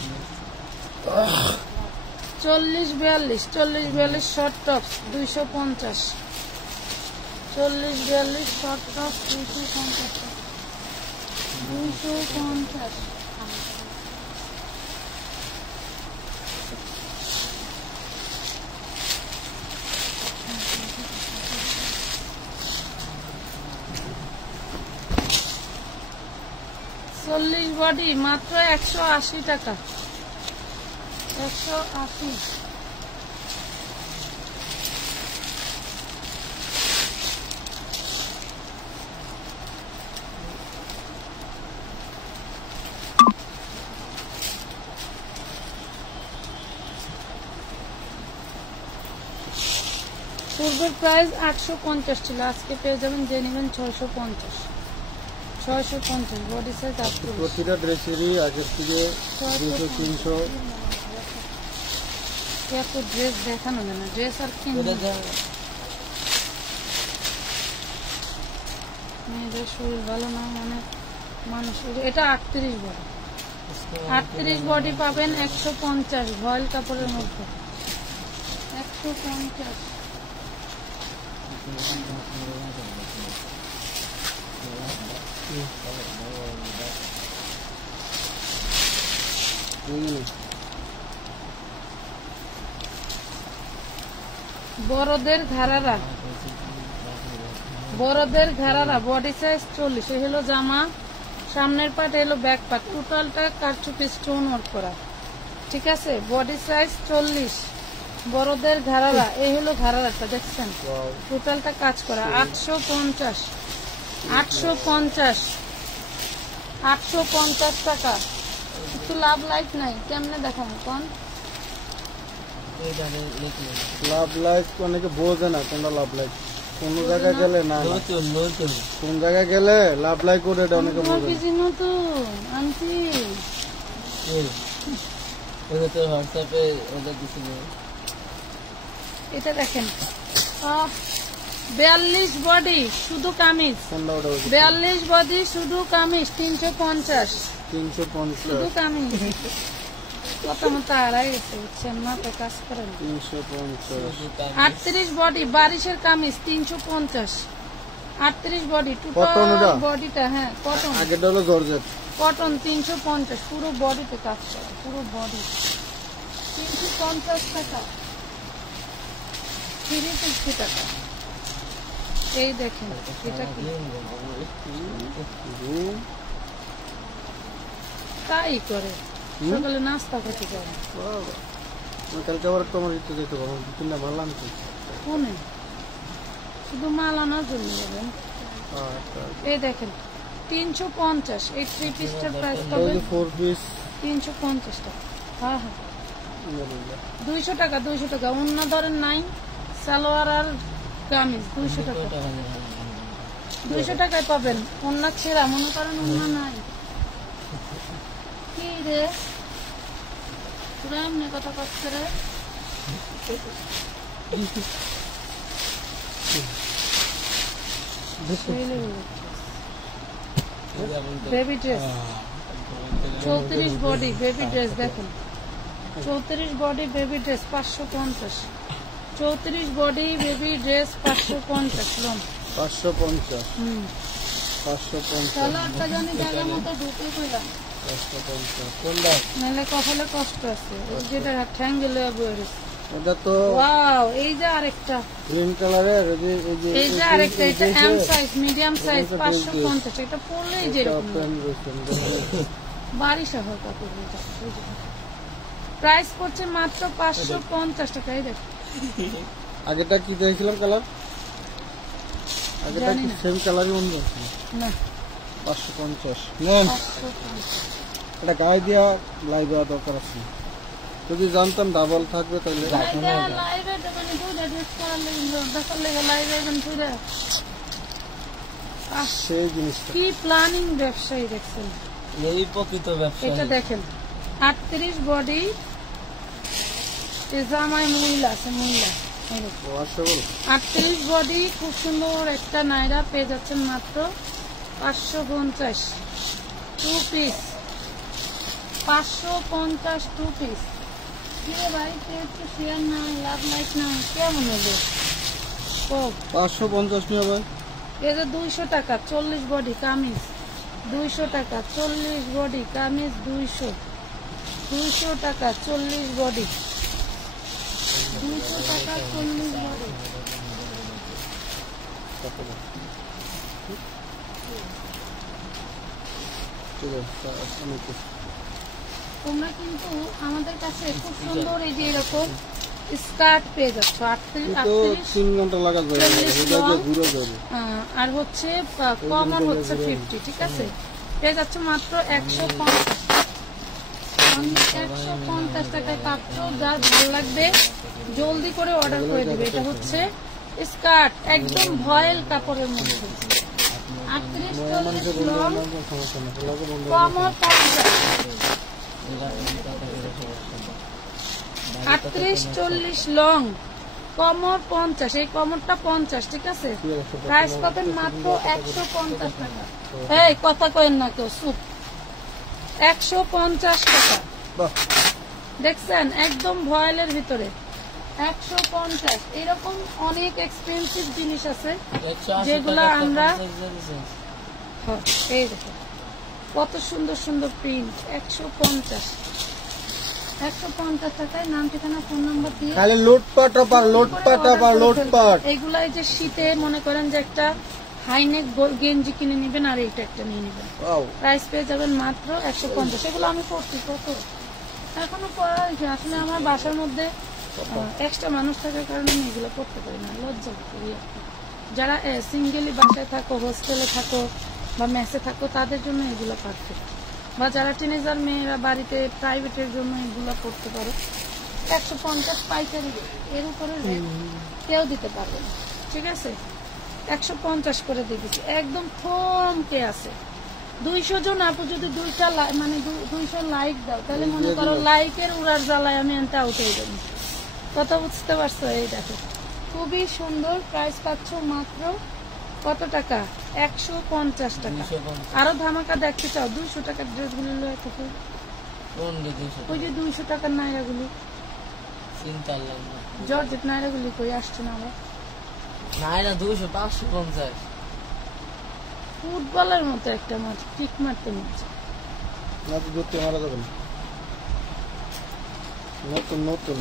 40-42 শর্ট টপস 250, 40-42 শর্ট টপস 250 টাকা, 250। বডি মাত্র 180 টাকা, 180। পূর্বের প্রাইস 850 ছিল, আজকে পেয়ে যাবেন যে নেবেন 650, 650 বডি সাইজ। প্রতিটা ড্রেসেরই আগের থেকে 200-300 এত ড্রেস দেখানো যায় না, ড্রেস আর কিনবে মেয়েদের শরীর ভালো না মানে মানুষের। এটা 38 বডি, 38 বডি পাবেন 150 ভয়েল কাপড়ের মধ্যে, 150। বড়দের ঘাড়ারা, বড়দের ঘাড়ারা বডি সাইজ 40, এই হলো জামা, সামনের পার্ট এলো ব্যাক পার্ট, টোটালটা কারচুপি স্টোন ওয়ার্ক করা, ঠিক আছে। বডি সাইজ 40, বড়দের ঘাড়ারা, এই হলো ঘাড়ারাটা দেখছেন, টোটালটা কাজ করা। 850, 850, 850 টাকা। একটু লাভ লাইট নাই, কেমনে দেখাবো কোন? লাভ লাইট অনেকে বোঝে না কোনটা লাভ লাইট, কোন জায়গায় গেলে না, কোন জায়গায় গেলে লাভ লাইট করে এটা অনেকে বোঝে না। তো আনছি হোয়াটসঅ্যাপে ওদের দিছিল। এটা দেখেন 42 বডি শুধু কামিজ, 42 বডি শুধু কামিজ 350, 350 শুধু কামিজ। কত মতো আড়াই গেছে বুঝছেন না, তো কাজ করেন। 350 38 বডি বারিশের কামিজ 350, 38 বডি টোটাল বডিটা, হ্যাঁ কটন, আগেরটা হলো জর্জেট কটন 350, পুরো বডিতে কাজ করা, পুরো বডি 350 টাকা, 350 টাকা। এই দেখেন এটা কি, তাই করে সকালে নাস্তা করতে যাবে। কালকে আবার তোমার দিতে যেতে পারবো, 2-3টা ভালো আনছি। কোনে শুধু মাল আনার জন্য যাবেন। এই দেখেন 350, এই 3 পিসটার প্রাইস পাবেন 4 পিস 350 টাকা। হ্যাঁ হ্যাঁ 200 টাকা 200 টাকা। অন্য ধরেন নাই, সালোয়ার আর কামিজ 200 টাকা, 200 টাকায় পাবেন। অন্য ছেঁড়া মনে করেন অন্য নাই। কি রে পুরা এমনি কথা করছে রে। Baby dress 34 body baby dress দেখেন, 34 body baby dress 550, 34 body baby dress 550 লম 550 550 কালারটা জানি জায়গা মতো ঢুকে কইলাম 550 কোনটা? নাহলে কপালে কষ্ট আছে। এই যেটা ঠ্যাঙ্গেলে বইরে এটা তো ওয়াও। এই যে আরেকটা গ্রিন কালারের, এই যে আরেকটা, এটা এম সাইজ মিডিয়াম সাইজ 550। এটা পরলেই যেরকম বাড়ি সহ কাপড়। প্রাইস পড়ছে মাত্র 550 টাকা। এই দেখো আগেটা কি দেখছিলাম কালার, আগেটা জানি কি না। সেম কালারই মনে হচ্ছে। না 550 নেন, 550 এটা গায়ে দিয়া লাইভ দেওয়া দরকার আছে। যদি জানতাম ডাবল থাকবে তাহলে লাইভে দোকানে দুইটা ড্রেস করার লাগি দেখার লেগে লাইভে এখন দুইটা। সেই জিনিসটা কি প্ল্যানিং ব্যবসায়ী দেখছেন। এই প্রকৃত ব্যবসা। এটা দেখেন 38 বডি, জামাই মহিলা আছে, মহিলা 38 বডি। খুব সুন্দর একটা নাইরা পেয়ে যাচ্ছেন মাত্র 550 2 পিস, 550 2 পিস। কি রে ভাই একটু শেয়ার নাই, লাভ লাইক না, কেমন হলো? 550 নিয়ে ভাই। এই যে 200 টাকা 40 বডি কামিজ, 200 টাকা 40 বডি কামিজ, 200 টাকা 40 বডি, 200 টাকা 40 বডি। তোমরা কিন্তু আমাদের কাছে খুব সুন্দর এই যে এরকম স্কার্ট পেয়ে যাচ্ছ 38 3 ঘন্টা লাগা যাবে, ঘুরে যাবে। আর হচ্ছে কমর হচ্ছে 50, ঠিক আছে? পেয়ে যাচ্ছ মাত্র 150 টাকায় পাচ্ছ। যা ভালো লাগবে জলদি করে অর্ডার করে দিবে। এটা হচ্ছে স্কার্ট একদম ভয়েল কাপড়ের মধ্যে, 38-40 লং, কমর 38-40 লং, কমর 50। এই কমরটা 50, ঠিক আছে? প্রাইস পাবেন মাত্র 150 টাকা। এই কথা কয়েন না কেউ, সুপ 150 টাকা। দেখছেন একদম ভয়েলের ভিতরে 150। এরকম অনেক এক্সপেন্সিভ জিনিস আছে যেগুলো আমরা, এই দেখো কত সুন্দর সুন্দর প্রিন্ট। 150 টাকায় নাম ঠিকানা ফোন নাম্বার দিয়ে তাহলে লুটপাট আবার লুটপাট আবার লুটপাট। এইগুলা এই যে শীতে মনে করেন যে একটা হাইনেক গেঞ্জি কিনে নিবেন আর এইটা একটা নিয়ে নিবেন, প্রাইস পেয়ে যাবেন মাত্র 150। এগুলো আমি করছি কত এখনো পড়া হয়েছে। আসলে আমার বাসার মধ্যে এক্সট্রা মানুষ থাকার কারণে আমি এগুলো করতে পারি না, লজ্জা করি। যারা সিঙ্গেলি বাসায় থাকো, হোস্টেলে থাকো বা মেসে থাকো তাদের জন্য এগুলো পারফেক্ট, বা যারা টিনেজার মেয়েরা বাড়িতে প্রাইভেটের জন্য এগুলো করতে পারো। 150 পাইকারি, এর উপরে কেউ দিতে পারবে না, ঠিক আছে? 150 করে দিয়েছি, একদম থমকে আছে। 200 জন আপু যদি 200 লাইক দাও তাহলে মনে করো লাইকের উড়ার জ্বালায় আমি এনটা আউট হয়ে যাবো। কথা বুঝতে পারছো? এই দেখো খুবই সুন্দর। প্রাইস পাচ্ছ মাত্র কত টাকা? 150 টাকা। আরো ধামাকা দেখতে চাও 200 টাকার ড্রেসগুলি লয়ে থাকে, ওই যে 200 টাকার নাইরাগুলি, জর্জেট নাইরাগুলি কই আসছে না আমার? নাইরা 200 550 ফুটবলের মতো একটা মাছ কিক মারতে মারছে।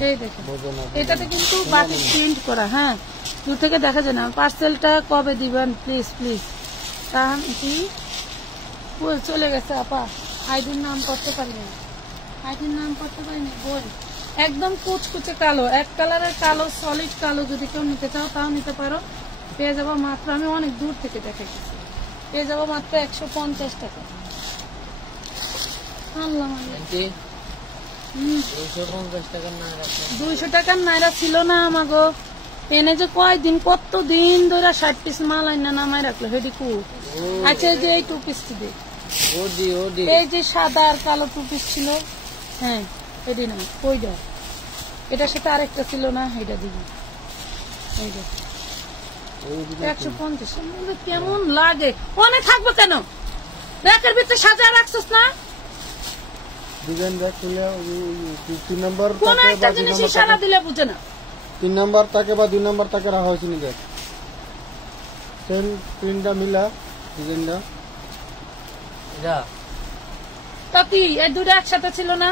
এই দেখেন এটাতে কিন্তু বাটিক প্রিন্ট করা, হ্যাঁ দূর থেকে দেখা যায় না। পার্সেলটা কবে দিবেন প্লিজ প্লিজ? তাহলে কি চলে গেছে আপা, আইডির নাম করতে পারিনি, আইডির নাম করতে পারিনি। বল একদম কুচকুচে কালো, এক কালারের কালো, সলিড কালো। যদি কেউ নিতে চাও তাও নিতে পারো। পেয়ে যাবো মাত্র, আমি অনেক দূর থেকে দেখাইছি, পেয়ে যাবো মাত্র 150 টাকা। আল্লাহ মালিক। 250 টাকার না রাখেন। 200 টাকার নাইরা ছিল না আমাগো, এনে যে কয়দিন কত দিন ধরে 60 পিস মাল আইনা নামাই রাখলো হেডি কু। আচ্ছা এই যে এই 2 পিসটি দে, এই যে সাদা আর কালো 2 পিস ছিল, হ্যাঁ এটি না ওইটা, এটার সাথে আরেকটা ছিল না, এটা দিবি। এইটা 150 কেমন লাগে, অনেক থাকবো কেন, র্যাকের ভিতরে সাজা রাখছিস না? ডিজাইন দেখ তুলে 3 নাম্বার কোন একটা জিনিস ইশারা দিলে বুঝে না। 3 নাম্বার তাকে বা 2 নাম্বার তাকে রাখা হয়েছে নি দেখ, সেম প্রিন্টটা মিলা ডিজাইনটা। এটা তা কি এই দুটো একসাথে ছিল না?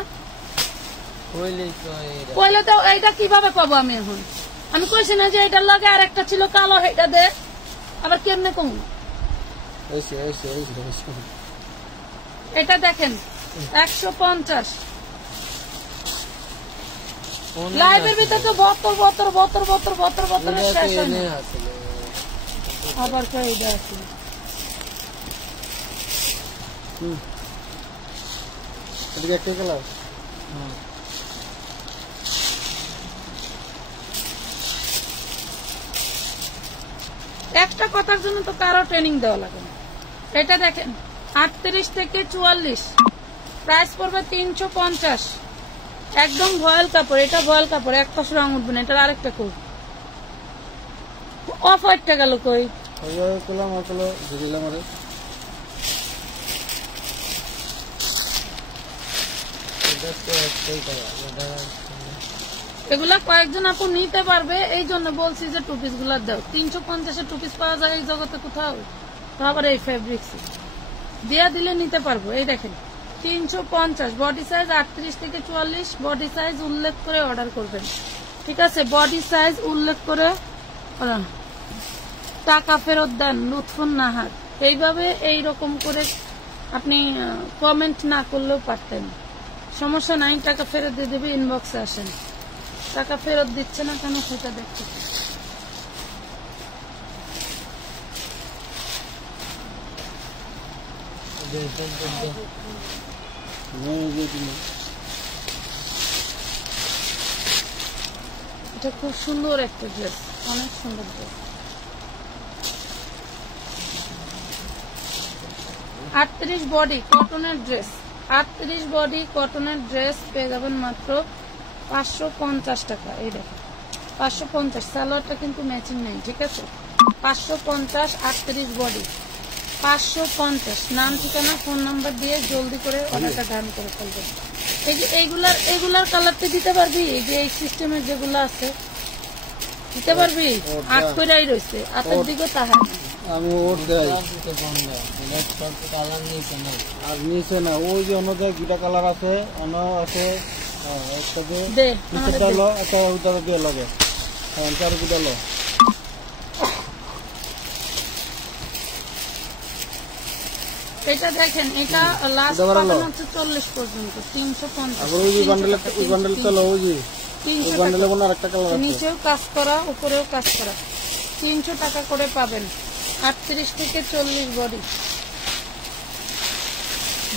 কইলেই তো এটা। কইলে তো এইটা কিভাবে পাবো আমি এখন? আমি কইছি না যে এটার লগে আর একটা ছিল কালো, এটা দে, আবার কেমনে কম? এটা দেখেন 150। লাইভের ভিতরে তো বতর শেষ হয় না। আবার কই এটা আছে, এটা একটাই কালার। একটা কথার জন্য তো কারো ট্রেনিং দেওয়া লাগে না। এটা দেখেন 38 থেকে 44, প্রাইস পড়বে 350, একদম ভয়েল কাপড়। এটা ভয়েল কাপড়, এক পাশ রং উঠবে না। এটার আরেকটা কই, অফ হোয়াইটটা গেল কই? এগুলা কয়েকজন আপু নিতে পারবে, এই জন্য বলছি যে 2 পিস গুলা দাও। 350 2 পিস পাওয়া যায় এই জগতে কোথাও? তো আবার এই ফেব্রিক্স দিয়া দিলে নিতে পারবো। এই দেখেন 350, বডি সাইজ 38 থেকে 44, বডি সাইজ উল্লেখ করে অর্ডার করবেন, ঠিক আছে? বডি সাইজ উল্লেখ করে টাকা ফেরত দেন লুৎফুন নাহার। এইভাবে এইরকম করে আপনি কমেন্ট না করলেও পারতেন, সমস্যা নাই, টাকা ফেরত দিয়ে দেবে। ইনবক্সে আসেন, টাকা ফেরত দিচ্ছে না কেন সেটা দেখতে। এটা খুব সুন্দর একটা ড্রেস, অনেক সুন্দর ড্রেস। 38 বডি কটনের ড্রেস, 38 বডি কটনের ড্রেস পেয়ে যাবেন মাত্র 550 টাকা। এই দেখেন 550, সালোয়ারটা কিন্তু ম্যাচিং নেই, ঠিক আছে? 550, 38 বডি 550। নাম ঠিকানা ফোন নাম্বার দিয়ে জলদি করে অর্ডারটা ডান করে ফেলবেন। এই যে এইগুলার কালারটা দিতে পারবি? এই যে এই সিস্টেমের যেগুলো আছে দিতে পারবি? 8 কইরাই রইছে, আতের দিকে তাহার আমি ওর দেই কালার নিচে না, আর নিচে না, ওই যে অন্য জায়গায় 2টা কালার আছে, অন্য আছে একটা দে নিচেটা লো, একটা ওইটা দিয়ে লাগে, হ্যাঁ 4 লো। এটা দেখেন, এটা লাস্ট পাবেন হচ্ছে 40 পর্যন্ত, 350। আবার ওই বান্ডেলটা লো, ওই যে 300 বান্ডেলে মনে আরেকটা কালার আছে, নিচেও কাজ করা উপরেও কাজ করা, 300 টাকা করে পাবেন। 38 থেকে 40 বডি,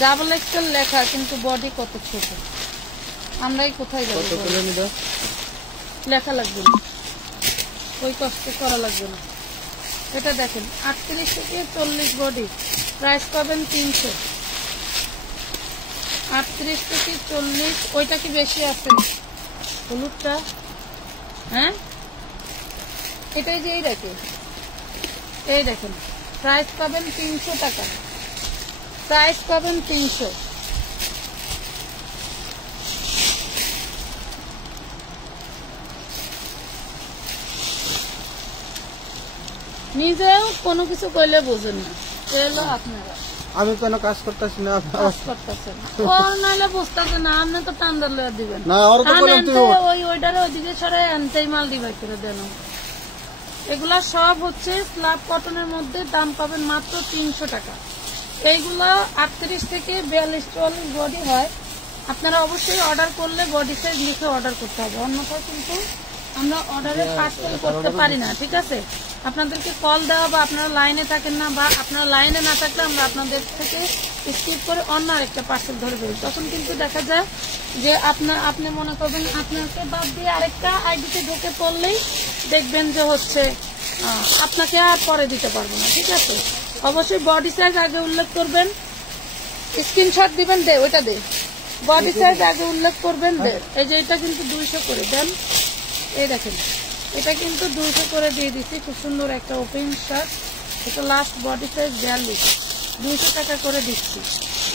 ডাবল এক্সেল লেখা কিন্তু বডি কত ছোট, আমরাই কোথায় যাবো? লেখা লাগবে না, ওই কষ্ট করা লাগবে না। এটা দেখেন 38 থেকে 40 বডি, প্রাইস পাবেন 300। 38 থেকে 40, ওইটা কি বেশি আছে হলুদটা? হ্যাঁ এটাই যে এই দেখেন প্রাইস পাবেন 300 টাকা, প্রাইস পাবেন 300। নিজেও কোনো কিছু কইলে বোঝেন না, এলো আপনারা। আমি কেন কাজ করতেছি না? কাজ করতেছেন ও নাহলে বুঝতেছে না, আপনি তো টান্ডার লয়া দিবেন না, ওর তো বলেন তুই ওইটারে ওইদিকে সরে আনতেই মাল ডিভাইড করে দেন। এগুলা সব হচ্ছে স্ল্যাব কটনের মধ্যে, দাম পাবেন মাত্র 300 টাকা। এইগুলা 38 থেকে 42-44 বডি হয়। আপনারা অবশ্যই অর্ডার করলে বডি সাইজ লিখে অর্ডার করতে হবে, অন্যথায় কিন্তু আমরা অর্ডারে পার্সেল করতে পারি না, ঠিক আছে? আপনাদেরকে কল দেওয়া বা আপনারা লাইনে থাকেন না বা আপনারা লাইনে না থাকলে আমরা আপনাদের থেকে স্কিপ করে অন্য আরেকটা পার্সেল ধরে ফেলি, তখন কিন্তু দেখা যায় যে আপনি মনে করবেন আপনাকে বাদ দিয়ে আরেকটা আইডিতে ঢুকে পড়লেই দেখবেন যে হচ্ছে আপনাকে আর পরে দিতে পারবো না। ঠিক আছে, অবশ্যই বডি সাইজ আগে উল্লেখ করবেন, স্ক্রিনশট দিবেন, দে ওইটা দে, বডি সাইজ আগে উল্লেখ করবেন, দে। এই যে এটা কিন্তু 200 করে দেন, এই দেখেন এটা কিন্তু 200 করে দিয়ে দিচ্ছি, খুব সুন্দর একটা ওপেন শার্ট, এটা লাস্ট বডি সাইজ 42, 200 টাকা করে দিচ্ছি।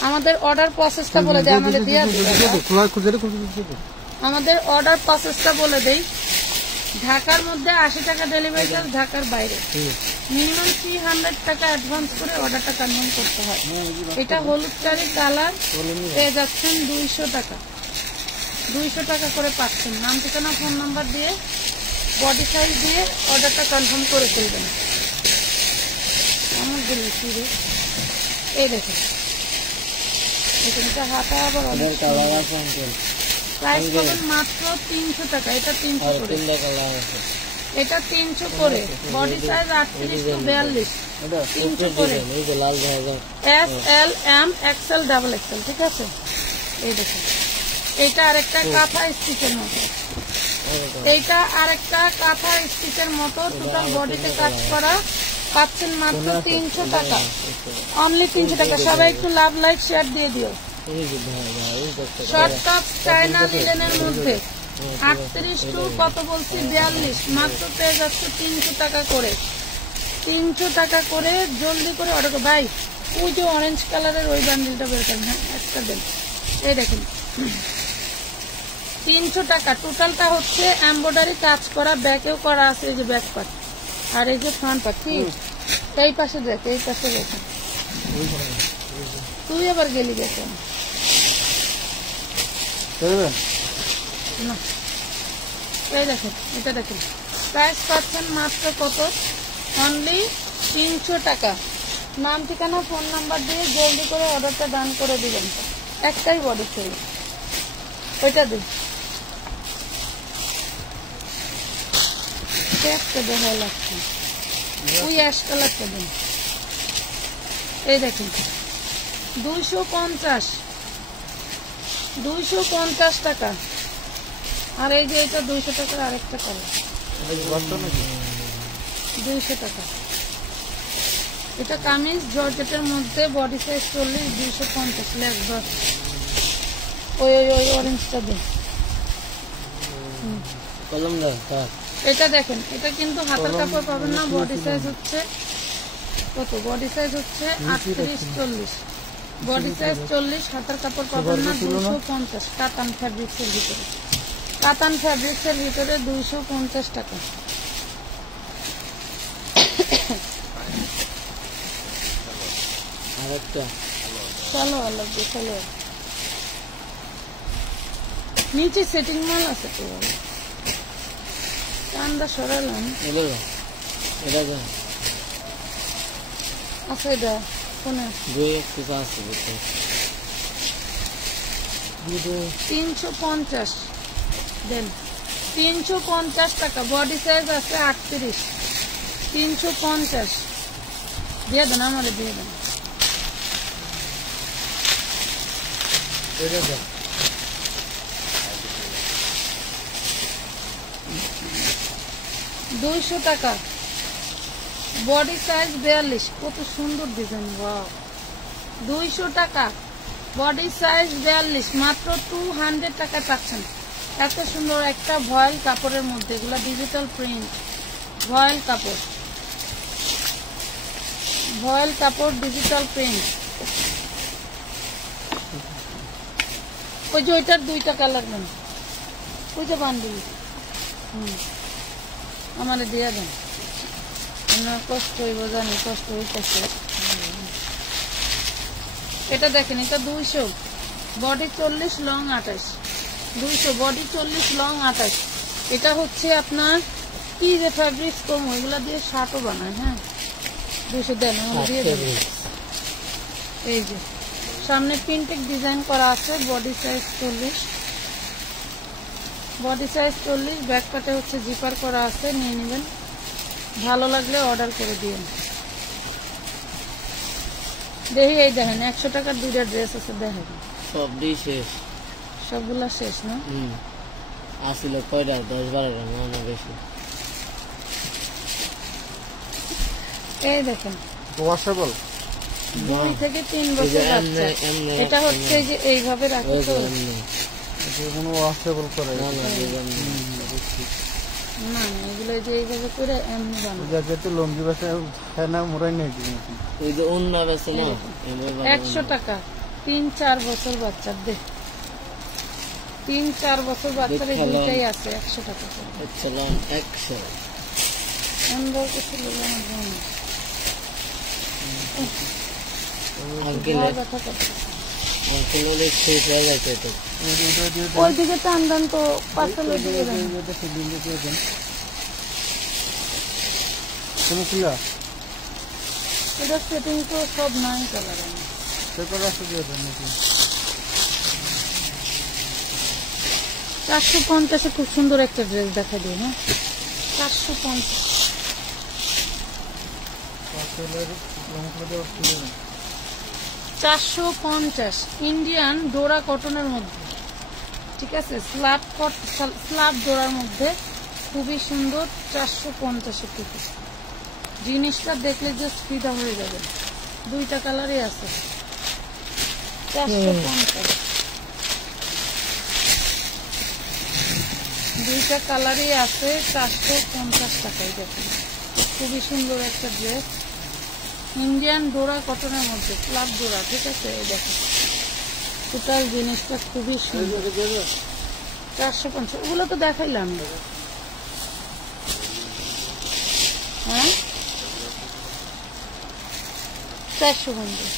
আমাদের অর্ডার প্রসেসটা বলে দেয়, আমাদের দিয়ে আমাদের অর্ডার প্রসেসটা বলে দেই। ঢাকার মধ্যে 80 টাকা ডেলিভারি চার্জ, ঢাকার বাইরে মিনিমাম 300 টাকা অ্যাডভান্স করে অর্ডারটা কনফার্ম করতে হয়। এটা হলুদ কারি কালার পেয়ে যাচ্ছেন 200 টাকা, 200 টাকা করে পাচ্ছেন। নাম ঠিকানা ফোন নাম্বার দিয়ে বডি সাইজ দিয়ে অর্ডারটা কনফার্ম করে ফেলবেন। আমার বলেছি রে, এই দেখেন এখানটা হাতা আবার অনেক প্রাইস পাবেন মাত্র 300 টাকা। এটা 300 করে, এটা 300 করে, বডি সাইজ 38 টু 42, 300 করে, S L M XL double XL. ঠিক আছে, এই দেখেন এটা আরেকটা কাঁথা স্টিচের মতো, এইটা আরেকটা কাঁথা স্টিচের মতো, টোটাল বডিতে কাজ করা, পাচ্ছেন মাত্র 300 টাকা, অনলি 300 টাকা। সবাই একটু লাভ লাইক শেয়ার দিয়ে দিও। শর্ট টপ চায়না লিলেনের মধ্যে 38 টু কত বলছি 42, মাত্র পেয়ে যাচ্ছে 300 টাকা করে, 300 টাকা করে। জলদি করে অর্ডার করো ভাই। ওই যে অরেঞ্জ কালারের ওই বান্ডিলটা বের করেন, হ্যাঁ একটা দেন, এই দেখেন 300 টাকা। টোটালটা হচ্ছে এমব্রয়ডারি কাজ করা, ব্যাকেও করা আছে, এই যে ব্যাক পার্ট আর এই যে ফ্রন্ট পার্ট। ঠিক, এই পাশে দেখ, এই পাশে দেখেন, তুই আবার গেলি দেখেন না, এই দেখেন এটা দেখেন, প্রাইস পাচ্ছেন মাত্র কত, অনলি 300 টাকা। নাম ঠিকানা ফোন নাম্বার দিয়ে জলদি করে অর্ডারটা ডান করে দিবেন। একটাই বডি চাই, ওইটা দিন, একটা দেখা লাগছে, ওই অ্যাশ কালারটা দিন। এই দেখেন 250 টাকা। আর এই যে এটা 200 টাকার আরেকটা কালার, 200 টাকা। এটা কামিজ জর্জেটের মধ্যে, বডি সাইজ 40, 250 লেগ বাস। ওই ওই ওই অরেঞ্জটা দিন, এটা দেখেন, এটা কিন্তু হাতের কাপড় পাবেন না, বডি সাইজ হচ্ছে কত, বডি সাইজ হচ্ছে 38, 40, বডি সাইজ 40, হাতের কাপড় পাবেন না, 250, কাতান ফ্যাব্রিক্সের ভিতরে, কাতান ফ্যাব্রিক্সের ভিতরে 250 টাকা। চলো আল্লাহ চলো, নিচে সেটিং মাল আছে তো, চান্দা সরালাম আছে, এটা কোনে 350 দেন, 350 টাকা। বডি সাইজ আছে 38, 350 দিয়ে দেন, আমারে দিয়ে দেন। 200 টাকা, বডি সাইজ 42, কত সুন্দর ডিজাইন, ওয়াও। 200 টাকা, বডি সাইজ 42, মাত্র 200 টাকা পাচ্ছেন। এত সুন্দর একটা ভয়েল কাপড়ের মধ্যে, এগুলা ডিজিটাল প্রিন্ট, ভয়েল কাপড়, ভয়েল কাপড়, ডিজিটাল প্রিন্ট। ওই যে ওইটার 2টা কালার দেন, ওই যে বান্ডিল, আমার দিয়ে দেন, আমার কষ্ট হইব জানি, কষ্ট হইতেছে। এটা দেখেন, এটা 200, বডি 40, লং 28, 200, বডি 40, লং 28। এটা হচ্ছে আপনার কি যে ফ্যাব্রিক্স কম, ওইগুলা দিয়ে শার্টও বানায়। হ্যাঁ 200 দেন, আমার দিয়ে দেন। এই যে সামনে প্রিন্টেড ডিজাইন করা আছে, body size 40, body size 40, back পাটে হচ্ছে জিপার করা আছে, নিয়ে নেবেন। ভালো লাগলে অর্ডার করে দিন। দেখি এই দেখেন 100 টাকার 2টা ড্রেস আছে, দেখেন সবই শেষ, সবগুলা শেষ না? আসলে কয়টা 10-12টা না বেশি। এই দেখেন ওয়াশেবল 2 থেকে 3 বছর বাচ্চা, এটা হচ্ছে এই যে এইভাবে রাখি তো কোনো ওয়াশেবল করে না না, এগুলো যে এইভাবে করে এমনি বানায়। যেহেতু লঙ্গি বাসা খায় না মোরাই নেই, ওই যে অন্য বেছে না 100 টাকা 3-4 বছর বাচ্চার, দেখ 3-4 বছর বাচ্চার এই দুইটাই আছে 100 টাকা করে। চলুন 100 সুন্দর কিছু বলে ব্যথা করছে। শেষ হয়ে গেছে তো, ওইদিকে টান দেন তো, পার্সেলের দিকে দেন। এটা সেটিং তো সব নাই কালার, 450 খুব সুন্দর একটা ড্রেস দেখা দিই। হ্যাঁ 450 ইন্ডিয়ান ডোরা কটনের মধ্যে, ঠিক আছে, স্ল্যাব ডোরার মধ্যে খুবই সুন্দর। 450 টাকা জিনিসটা দেখলে জাস্ট ফিদা হয়ে যাবে। 2টা কালারই আছে, 450 2টা কালারই আছে 450 টাকায়। দেখেন খুবই সুন্দর একটা ড্রেস, ইন্ডিয়ান ডোরা কটনের মধ্যে, স্ল্যাব ডোরা, ঠিক আছে। এই দেখেন টোটাল জিনিসটা খুবই সুন্দর। 450 ওগুলো তো দেখাইলাম। হ্যাঁ 450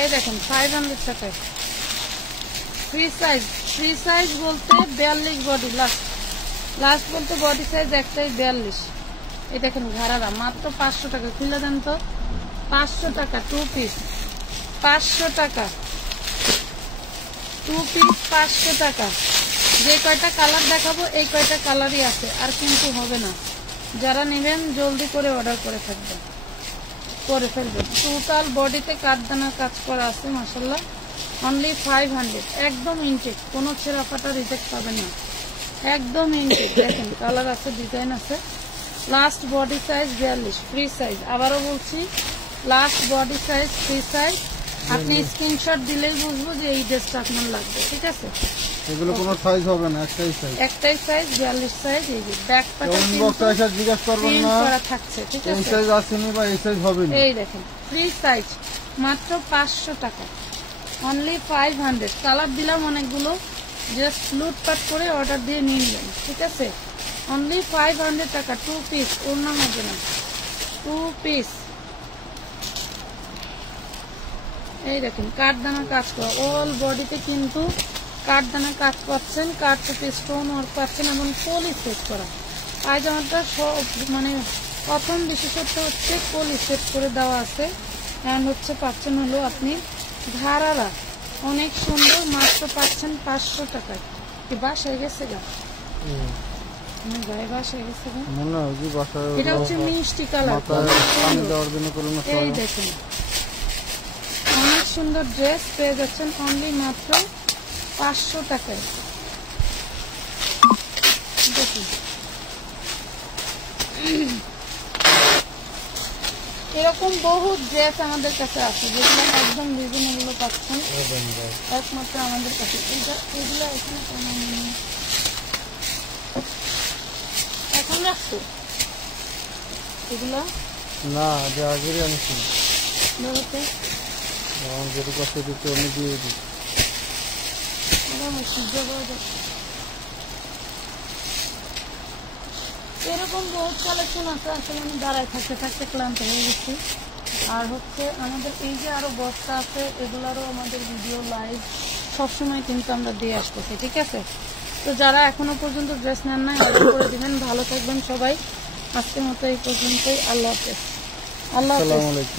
এই দেখেন 500 টাকায় ফ্রি সাইজ বলতে 42 বডি, লাস্ট বলতে বডি সাইজ একটাই 42। এই দেখেন ঘাড়ারা মাত্র 500 টাকা। খুলে দেন তো, 500 টাকা 2 পিস, 500 টাকা 2 পিস, 500 টাকা। যে কয়টা কালার দেখাবো এই কয়টা কালারই আছে, আর কিন্তু হবে না। যারা নেবেন জলদি করে অর্ডার করে ফেলবেন। টোটাল বডিতে কাঠদানা কাজ করা আছে মাশাআল্লাহ। অনলি 500, একদম ইনটেক, কোনো ছেঁড়া ফাটা রিজেক্ট পাবে না, একদম ইনটেক। দেখেন কালার আছে, ডিজাইন আছে। Last body size 42 free size, আবারও বলছি last body size free size. আপনি স্ক্রিনশট দিলেই বুঝবো যে এই ড্রেসটা আপনার লাগবে, ঠিক আছে। এগুলো কোনো সাইজ হবে না, একটাই সাইজ 42 সাইজ। এই যে ব্যাক পাটা জিজ্ঞেস করবেন না করা থাকছে, ঠিক আছে। এই সাইজ আসেনি বা এই সাইজ হবে না। এই দেখেন ফ্রি সাইজ মাত্র 500 টাকা, অনলি 500। কালার দিলাম অনেকগুলো, জাস্ট লুটপাট করে অর্ডার দিয়ে নিয়ে নেবেন, ঠিক আছে। অনলি 500 টাকা 2 পিস, অন্য মধ্যে না, 2 পিস। এই দেখেন কাঠদানা কাজ করা, অল বডিতে কিন্তু কাঠদানা কাজ পাচ্ছেন, কাঠ থেকে স্টোন ওয়ার্ক পাচ্ছেন এবং পলি সেট করা। পায়জামাটা সব মানে প্রথম বিশেষত্ব হচ্ছে পলি সেট করে দেওয়া আছে, অ্যান্ড হচ্ছে পাচ্ছেন হলো আপনি ঘাড়ারা, অনেক সুন্দর। মাত্র পাচ্ছেন 500 টাকায়। কি বাসায় গেছে গা, গায়ে বাসায় গেছে গা, এটা হচ্ছে মিষ্টি কালার। এই দেখেন অনেক সুন্দর ড্রেস পেয়ে যাচ্ছেন অনলি মাত্র 500 টাকায়। দেখুন এরকম বহু ড্রেস আমাদের কাছে আছে যেগুলো একদম রিজনেবল পাচ্ছেন একমাত্র আমাদের কাছে। এগুলো এখন রাখছো এগুলো না, যে আগেরই আনছি যেটুকু আছে সেটুকু আমি দিয়ে দিই। এরকম বহুত কালেকশন আছে, আসলে আমি দাঁড়ায় থাকতে থাকতে ক্লান্ত হয়ে গেছি। আর হচ্ছে আমাদের এই যে আরো বস্তা আছে, এগুলারও আমাদের ভিডিও লাইভ সবসময় কিন্তু আমরা দিয়ে আসতেছি, ঠিক আছে। তো যারা এখনো পর্যন্ত ড্রেস নেন নাই অর্ডার করে দিবেন। ভালো থাকবেন সবাই, আজকের মতো এই পর্যন্তই। আল্লাহ হাফেজ। আল্লাহ হাফেজ।